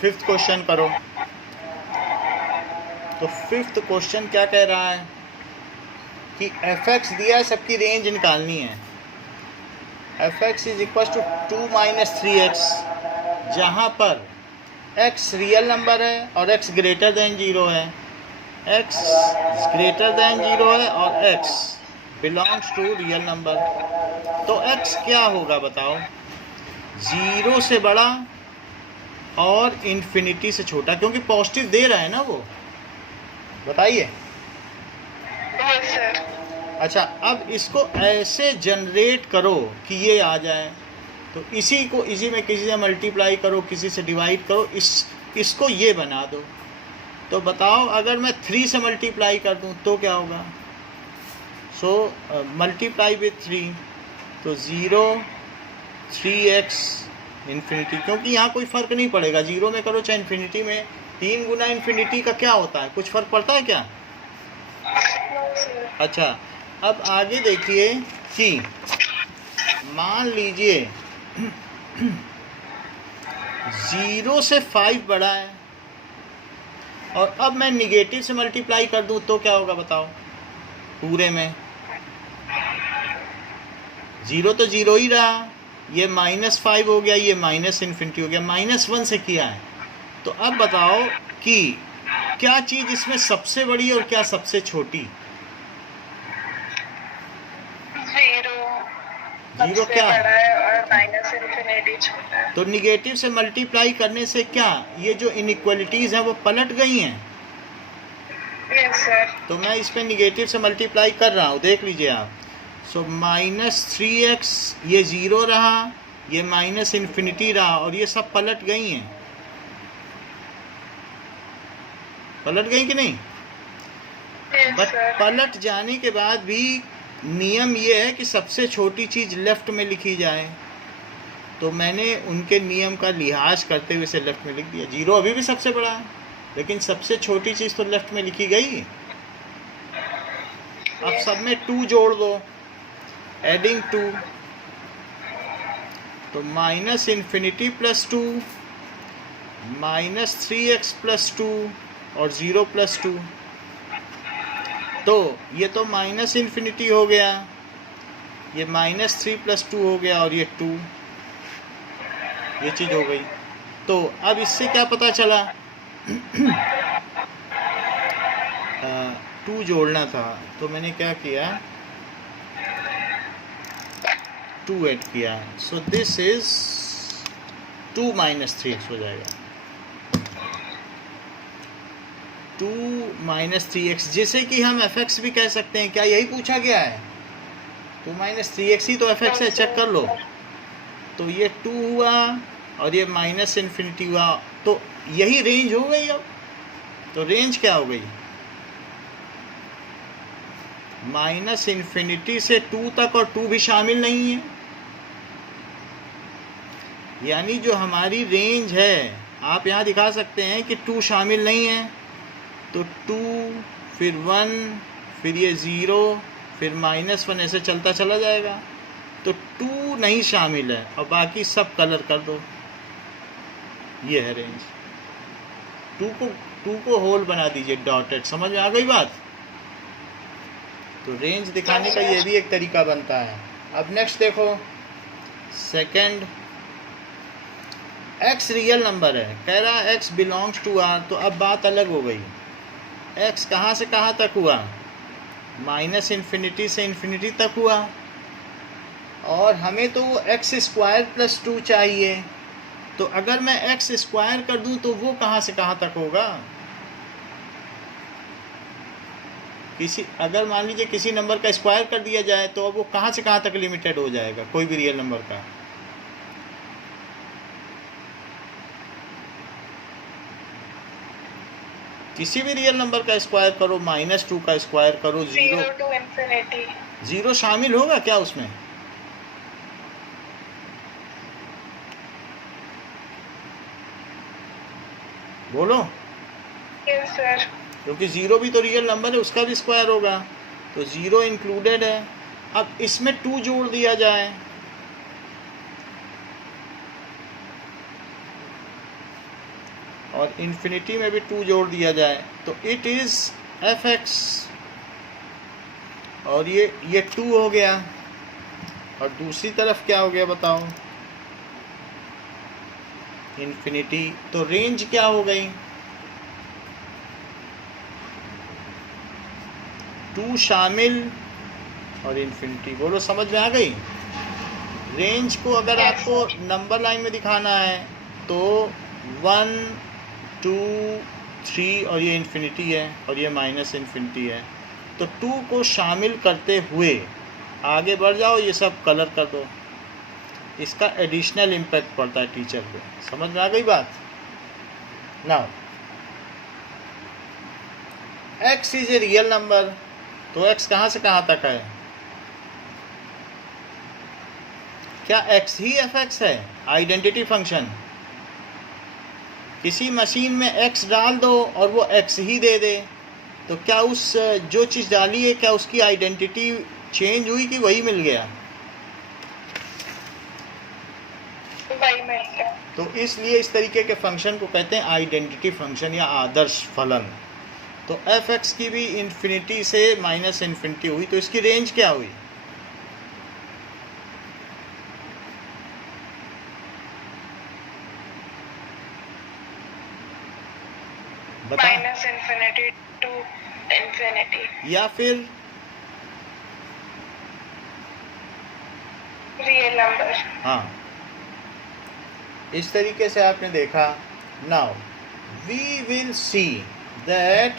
5th क्वेश्चन करो। तो 5th क्वेश्चन क्या कह रहा है कि fx दिया है, सबकी रेंज निकालनी है। fx is equal to 2 - 3x, जहाँ पर x रियल नंबर है और x ग्रेटर दैन 0 है। x ग्रेटर दैन 0 है और x belongs to real number. तो x क्या होगा बताओ? 0 से बड़ा और इन्फिनिटी से छोटा, क्योंकि पॉजिटिव दे रहा है ना वो। बताइए। Yes, sir. अच्छा, अब इसको ऐसे जनरेट करो कि ये आ जाए। तो इसी को इसी में किसी से मल्टीप्लाई करो, किसी से डिवाइड करो, इसको ये बना दो। तो बताओ अगर मैं 3 से मल्टीप्लाई कर दूं तो क्या होगा? सो मल्टीप्लाई विथ 3, तो 0 3x इन्फिनिटी, क्योंकि यहाँ कोई फ़र्क नहीं पड़ेगा 0 में करो चाहे इन्फिनिटी में। 3 गुना इन्फिनिटी का क्या होता है? कुछ फ़र्क पड़ता है क्या? No, sir. अच्छा, अब आगे देखिए कि मान लीजिए 0 से 5 बड़ा है और अब मैं निगेटिव से मल्टीप्लाई कर दूं तो क्या होगा बताओ? पूरे में 0 तो 0 ही रहा, ये -5 हो गया, ये माइनस इन्फिनिटी हो गया, -1 से किया है। तो अब बताओ कि क्या चीज़ इसमें सबसे बड़ी और क्या सबसे छोटी? 0 क्या बड़ा है? है और माइनस इन्फिनिटी छोटा है। तो निगेटिव से मल्टीप्लाई करने से क्या ये जो इनइक्वालिटीज़ हैं वो पलट गई हैं? Yes, sir. तो मैं इस पर निगेटिव से मल्टीप्लाई कर रहा हूँ, देख लीजिए आप। सो -3x ये 0 रहा, ये माइनस इन्फिनिटी रहा और ये सब पलट गई हैं। पलट गई कि नहीं? Yes, but sir. पलट जाने के बाद भी नियम ये है कि सबसे छोटी चीज़ लेफ़्ट में लिखी जाए। तो मैंने उनके नियम का लिहाज करते हुए इसे लेफ़्ट में लिख दिया। 0 अभी भी सबसे बड़ा है, लेकिन सबसे छोटी चीज़ तो लेफ़्ट में लिखी गई। अब सब में 2 जोड़ दो, एडिंग 2, तो माइनस इन्फिनिटी प्लस 2 -3x + 2 और 0 + 2। तो ये तो माइनस इन्फिनिटी हो गया, ये -3 + 2 हो गया और ये 2, ये चीज़ हो गई। तो अब इससे क्या पता चला? 2 जोड़ना था तो मैंने क्या किया, 2 ऐड किया। सो दिस इज 2 - 3x हो जाएगा। 2 - 3x, जैसे कि हम fx भी कह सकते हैं। क्या यही पूछा गया है? 2 - 3x ही तो fx है, चेक कर लो। तो ये 2 हुआ और ये माइनस इन्फिनिटी हुआ, तो यही रेंज हो गई। अब तो रेंज क्या हो गई? माइनस इन्फिनिटी से 2 तक, और 2 भी शामिल नहीं है। यानी जो हमारी रेंज है, आप यहाँ दिखा सकते हैं कि 2 शामिल नहीं है। तो 2 फिर 1 फिर ये 0 फिर -1 ऐसे चलता चला जाएगा। तो 2 नहीं शामिल है और बाकी सब कलर कर दो। ये है रेंज। 2 को होल बना दीजिए, डॉटेड। समझ में आ गई बात? तो रेंज दिखाने का ये भी एक तरीका बनता है। अब नेक्स्ट देखो, सेकंड, x रियल नंबर है, कह रहा है x बिलोंग्स टू R। तो अब बात अलग हो गई। x कहाँ से कहाँ तक हुआ? माइनस इन्फिनिटी से इन्फिनिटी तक हुआ, और हमें तो x² + 2 चाहिए। तो अगर मैं एक्स स्क्वायर कर दूं तो वो कहाँ से कहाँ तक होगा? अगर मान लीजिए किसी नंबर का स्क्वायर कर दिया जाए तो अब वो कहाँ से कहाँ तक लिमिटेड हो जाएगा, कोई भी रियल नंबर का? किसी भी रियल नंबर का स्क्वायर करो, -2 का स्क्वायर करो, 0 to infinity. जीरो शामिल होगा क्या उसमें? बोलो। Yes, sir. क्योंकि जीरो भी तो रियल नंबर है, उसका भी स्क्वायर होगा, तो जीरो इंक्लूडेड है। अब इसमें 2 जोड़ दिया जाए, और इन्फिनिटी में भी 2 जोड़ दिया जाए, तो इट इज fx, और ये 2 हो गया। और दूसरी तरफ क्या हो गया बताओ? इन्फिनिटी। तो रेंज क्या हो गई? 2 शामिल और इन्फिनिटी। बोलो, समझ में आ गई? रेंज को अगर आपको नंबर लाइन में दिखाना है तो 1 2 3 और ये इन्फिनिटी है और ये माइनस इन्फिनिटी है, तो 2 को शामिल करते हुए आगे बढ़ जाओ, ये सब कलर कर दो। इसका एडिशनल इम्पैक्ट पड़ता है टीचर को। समझ में आ गई बात? Now x is a real number, तो x कहाँ से कहाँ तक है? क्या x ही fx है? Identity function. किसी मशीन में x डाल दो और वो x ही दे दे, तो क्या उस जो चीज़ डाली है क्या उसकी आइडेंटिटी चेंज हुई कि वही मिल गया? वही मिल गया। तो इसलिए इस तरीके के फंक्शन को कहते हैं आइडेंटिटी फंक्शन या आदर्श फलन। तो fx की भी इन्फिनिटी से माइनस इन्फिनिटी हुई, तो इसकी रेंज क्या हुई? बता। -infinity to infinity. या फिर रियल नंबर। हाँ, इस तरीके से आपने देखा। Now we will see that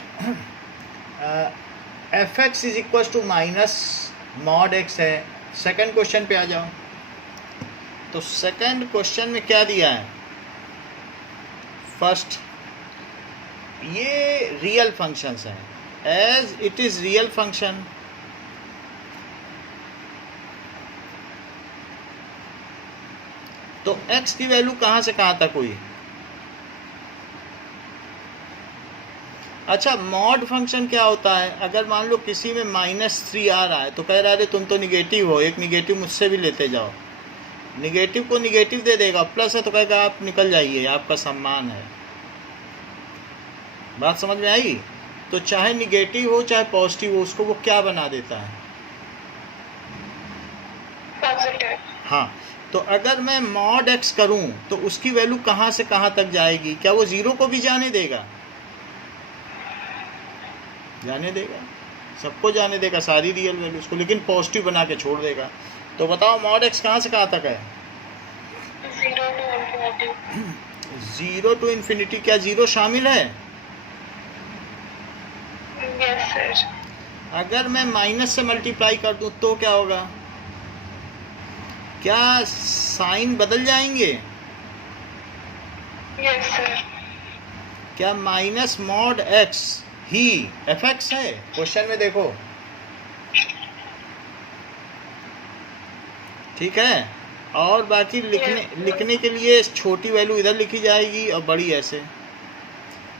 fx is equal to minus mod x है। सेकंड क्वेश्चन पे आ जाओ। तो सेकंड क्वेश्चन में क्या दिया है? फर्स्ट, ये रियल फंक्शंस हैं, as it is real function, तो x की वैल्यू कहाँ से कहाँ तक हुई? अच्छा, मॉड फंक्शन क्या होता है? अगर मान लो किसी में -3 आ रहा है तो कह रहा है तुम तो निगेटिव हो, एक निगेटिव मुझसे भी लेते जाओ। निगेटिव को निगेटिव दे देगा, प्लस है तो कहेगा आप निकल जाइए, आपका सम्मान है। बात समझ में आई? तो चाहे निगेटिव हो चाहे पॉजिटिव हो, उसको वो क्या बना देता है? पॉजिटिव। हाँ, तो अगर मैं मॉड x करूं तो उसकी वैल्यू कहाँ से कहाँ तक जाएगी? क्या वो 0 को भी जाने देगा? जाने देगा, सबको जाने देगा, सारी रियल वैल्यूज को, लेकिन पॉजिटिव बना के छोड़ देगा। तो बताओ मॉड x कहाँ से कहाँ तक है? 0 to infinity. 0 to infinity. क्या 0 शामिल है? Yes, sir. अगर मैं माइनस से मल्टीप्लाई कर दूं तो क्या होगा? क्या साइन बदल जाएंगे? Yes, sir. क्या माइनस मॉड x ही fx है? क्वेश्चन में देखो, ठीक है। और बाकी लिखने के लिए छोटी वैल्यू इधर लिखी जाएगी और बड़ी ऐसे।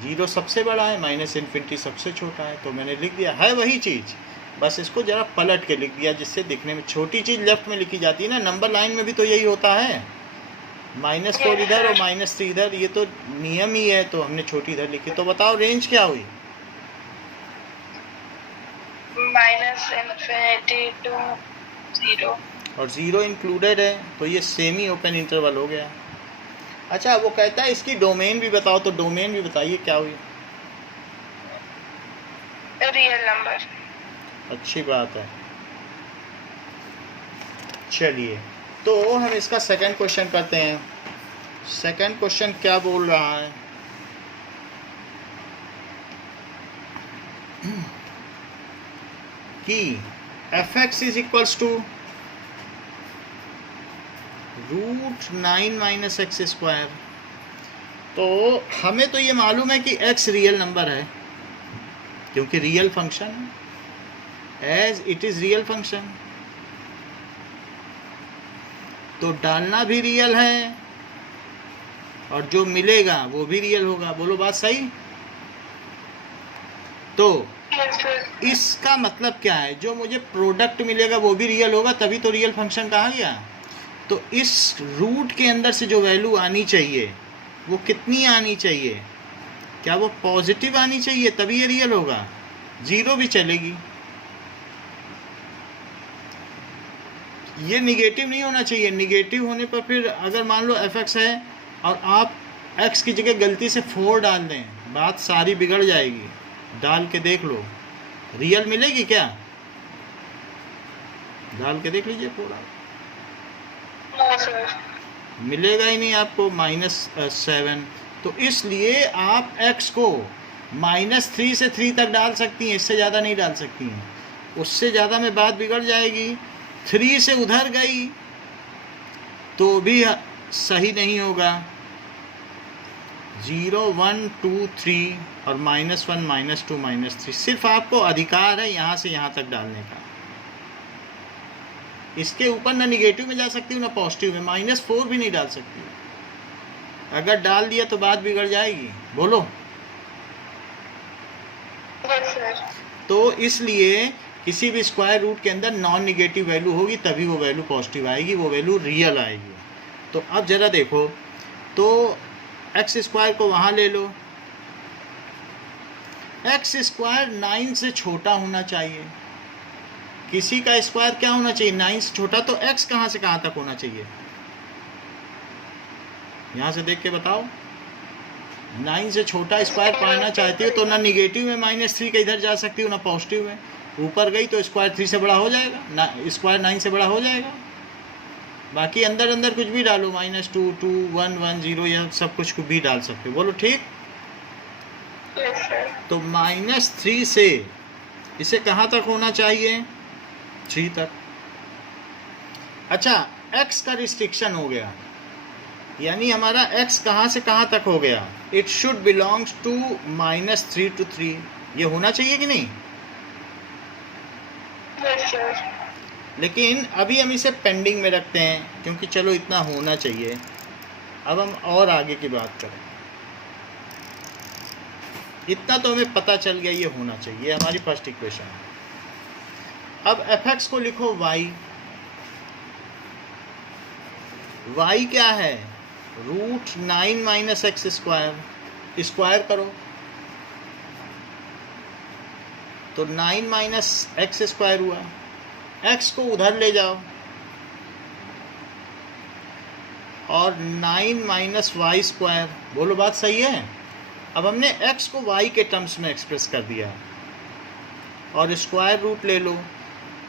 0 सबसे बड़ा है, माइनस इन्फिनिटी सबसे छोटा है, तो मैंने लिख दिया है वही चीज़, बस इसको ज़रा पलट के लिख दिया जिससे दिखने में छोटी चीज़ लेफ्ट में लिखी जाती है ना। नंबर लाइन में भी तो यही होता है, -4 इधर और -3 इधर, ये तो नियम ही है, तो हमने छोटी इधर लिखी। तो बताओ रेंज क्या हुई? -infinity to 0. और 0 इंक्लूडेड है, तो ये सेमी ओपन इंटरवल हो गया। अच्छा, वो कहता है इसकी डोमेन भी बताओ, तो डोमेन भी बताइए क्या हुई? Real number. अच्छी बात है। चलिए, तो हम इसका सेकंड क्वेश्चन करते हैं। सेकंड क्वेश्चन क्या बोल रहा है? कि fx is equals to √9 minus x square. तो हमें तो ये मालूम है कि x रियल नंबर है, क्योंकि रियल फंक्शन है, as it is real function, तो डालना भी रियल है और जो मिलेगा वो भी रियल होगा। बोलो बात सही? तो इसका मतलब क्या है? जो मुझे प्रोडक्ट मिलेगा वो भी रियल होगा, तभी तो रियल फंक्शन कहा गया। तो इस रूट के अंदर से जो वैल्यू आनी चाहिए वो कितनी आनी चाहिए? क्या वो पॉजिटिव आनी चाहिए? तभी ये रियल होगा। जीरो भी चलेगी, ये निगेटिव नहीं होना चाहिए। निगेटिव होने पर फिर अगर मान लो fx है और आप x की जगह गलती से 4 डाल दें, बात सारी बिगड़ जाएगी। डाल के देख लो, रियल मिलेगी क्या? डाल के देख लीजिए, 4 मिलेगा ही नहीं आपको, -7। तो इसलिए आप x को -3 से 3 तक डाल सकती हैं, इससे ज़्यादा नहीं डाल सकती हैं। उससे ज़्यादा में बात बिगड़ जाएगी। 3 से उधर गई तो भी सही नहीं होगा। 0 1 2 3 और -1 -2 -3, सिर्फ आपको अधिकार है यहाँ से यहाँ तक डालने का। इसके ऊपर ना निगेटिव में जा सकती हूँ ना पॉजिटिव में, -4 भी नहीं डाल सकती। अगर डाल दिया तो बात बिगड़ जाएगी। बोलो। तो इसलिए किसी भी स्क्वायर रूट के अंदर नॉन निगेटिव वैल्यू होगी तभी वो वैल्यू पॉजिटिव आएगी, वो वैल्यू रियल आएगी। तो अब जरा देखो, तो एक्स स्क्वायर को वहाँ ले लो। एक्स स्क्वायर 9 से छोटा होना चाहिए। किसी का स्क्वायर क्या होना चाहिए? 9 से छोटा। तो एक्स कहाँ से कहाँ तक होना चाहिए? यहाँ से देख के बताओ। 9 से छोटा स्क्वायर पाना चाहती हो तो ना निगेटिव में -3 के इधर जा सकती हो ना पॉजिटिव में। ऊपर गई तो स्क्वायर 3 से बड़ा हो जाएगा ना, स्क्वायर 9 से बड़ा हो जाएगा। बाकी अंदर अंदर कुछ भी डालो, -2 2 1 1 0, यह सब कुछ भी डाल सकते हो। बोलो ठीक। तो -3 से इसे कहाँ तक होना चाहिए? 3 तक। अच्छा, x का रिस्ट्रिक्शन हो गया, यानी हमारा x कहाँ से कहाँ तक हो गया? It should belongs to -3 to 3। ये होना चाहिए कि नहीं? लेकिन अभी हम इसे पेंडिंग में रखते हैं, क्योंकि चलो इतना होना चाहिए। अब हम और आगे की बात करें। इतना तो हमें पता चल गया ये होना चाहिए, हमारी फर्स्ट इक्वेशन। अब fx को लिखो y। y क्या है? √9 माइनस एक्स स्क्वायर। स्क्वायर करो तो 9 माइनस एक्स स्क्वायर हुआ। x को उधर ले जाओ और 9 माइनस वाई स्क्वायर। बोलो बात सही है? अब हमने x को y के टर्म्स में एक्सप्रेस कर दिया और स्क्वायर रूट ले लो।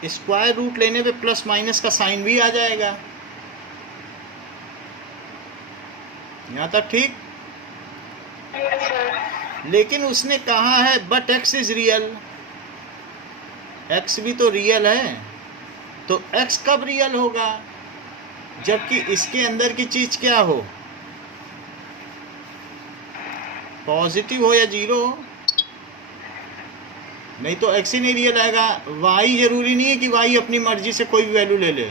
स्क्वायर रूट लेने पे प्लस माइनस का साइन भी आ जाएगा। यहाँ तक ठीक? लेकिन उसने कहा है but x is real. x भी तो रियल है, तो x कब रियल होगा? जबकि इसके अंदर की चीज क्या हो? पॉजिटिव हो या जीरो हो, नहीं तो x ही नहीं रियल आएगा। y जरूरी नहीं है कि y अपनी मर्जी से कोई भी वैल्यू ले ले।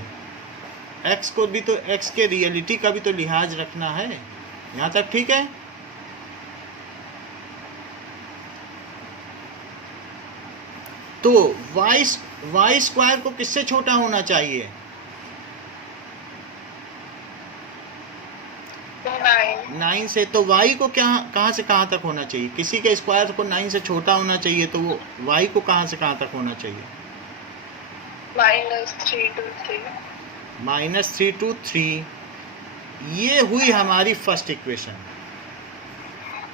x को भी तो x के रियलिटी का भी तो लिहाज रखना है। यहाँ तक ठीक है? तो y स्क्वायर को किससे छोटा होना चाहिए? 9 से। तो y को कहाँ से कहाँ तक होना चाहिए? किसी के स्क्वायर को 9 से छोटा होना चाहिए, तो वो y को कहाँ से कहाँ तक होना चाहिए? -3 to 3। ये हुई हमारी फर्स्ट इक्वेशन,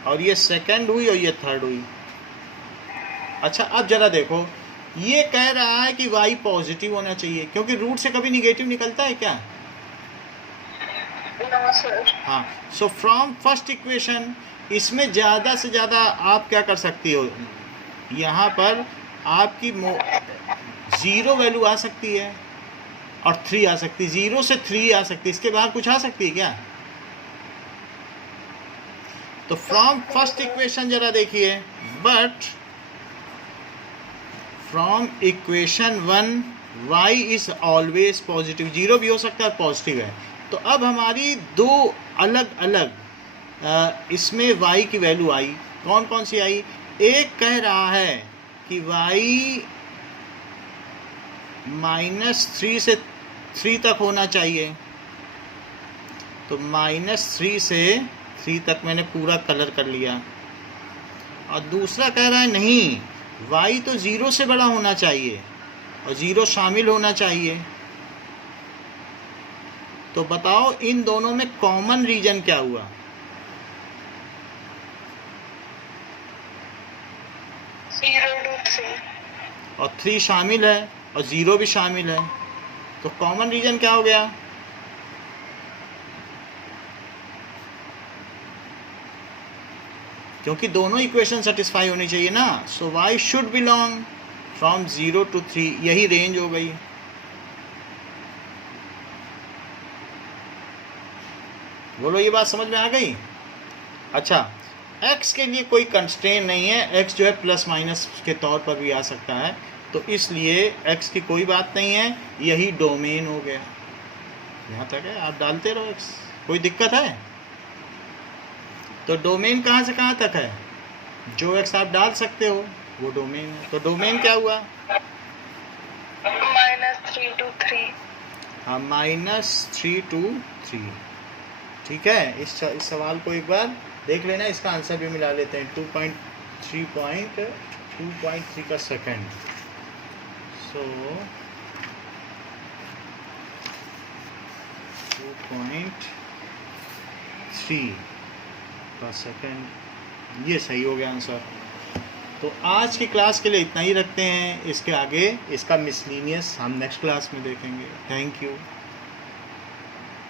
और ये सेकंड हुई और ये थर्ड हुई। अच्छा, अब जरा देखो, ये कह रहा है कि y पॉजिटिव होना चाहिए, क्योंकि रूट से कभी निगेटिव निकलता है क्या? No, sir. हाँ, सो फ्रॉम फर्स्ट इक्वेशन इसमें ज़्यादा से ज़्यादा आप क्या कर सकती हो, यहाँ पर आपकी 0 वैल्यू आ सकती है और 3 आ सकती है, 0 से 3 आ सकती है, इसके बाहर कुछ आ सकती है क्या? तो फ्रॉम फर्स्ट इक्वेशन जरा देखिए, but from equation 1 y is always positive, 0 भी हो सकता है पॉजिटिव है। तो अब हमारी दो अलग अलग इसमें y की वैल्यू आई, कौन कौन सी आई? एक कह रहा है कि y -3 से 3 तक होना चाहिए, तो -3 से 3 तक मैंने पूरा कलर कर लिया। और दूसरा कह रहा है नहीं, y तो 0 से बड़ा होना चाहिए और 0 शामिल होना चाहिए। तो बताओ इन दोनों में कॉमन रीजन क्या हुआ? 0 to 3. और 3 शामिल है और 0 भी शामिल है, तो कॉमन रीजन क्या हो गया? क्योंकि दोनों इक्वेशन सेटिस्फाई होनी चाहिए ना। सो y should belong from 0 to 3, यही रेंज हो गई। बोलो ये बात समझ में आ गई? अच्छा, x के लिए कोई कंस्ट्रेंट नहीं है, x जो है प्लस माइनस के तौर पर भी आ सकता है, तो इसलिए x की कोई बात नहीं है, यही डोमेन हो गया। यहाँ तक है, आप डालते रहो x, कोई दिक्कत है? तो डोमेन कहाँ से कहाँ तक है? जो x आप डाल सकते हो वो डोमेन है। तो डोमेन क्या हुआ? -3 to 3. हाँ, -3 to 3। ठीक है, इस सवाल को एक बार देख लेना, इसका आंसर भी मिला लेते हैं। 2.3 का सेकंड, सो 2.3 का सेकंड, ये सही हो गया आंसर। तो आज की क्लास के लिए इतना ही रखते हैं, इसके आगे इसका मिसलिनियस हम नेक्स्ट क्लास में देखेंगे। Thank you.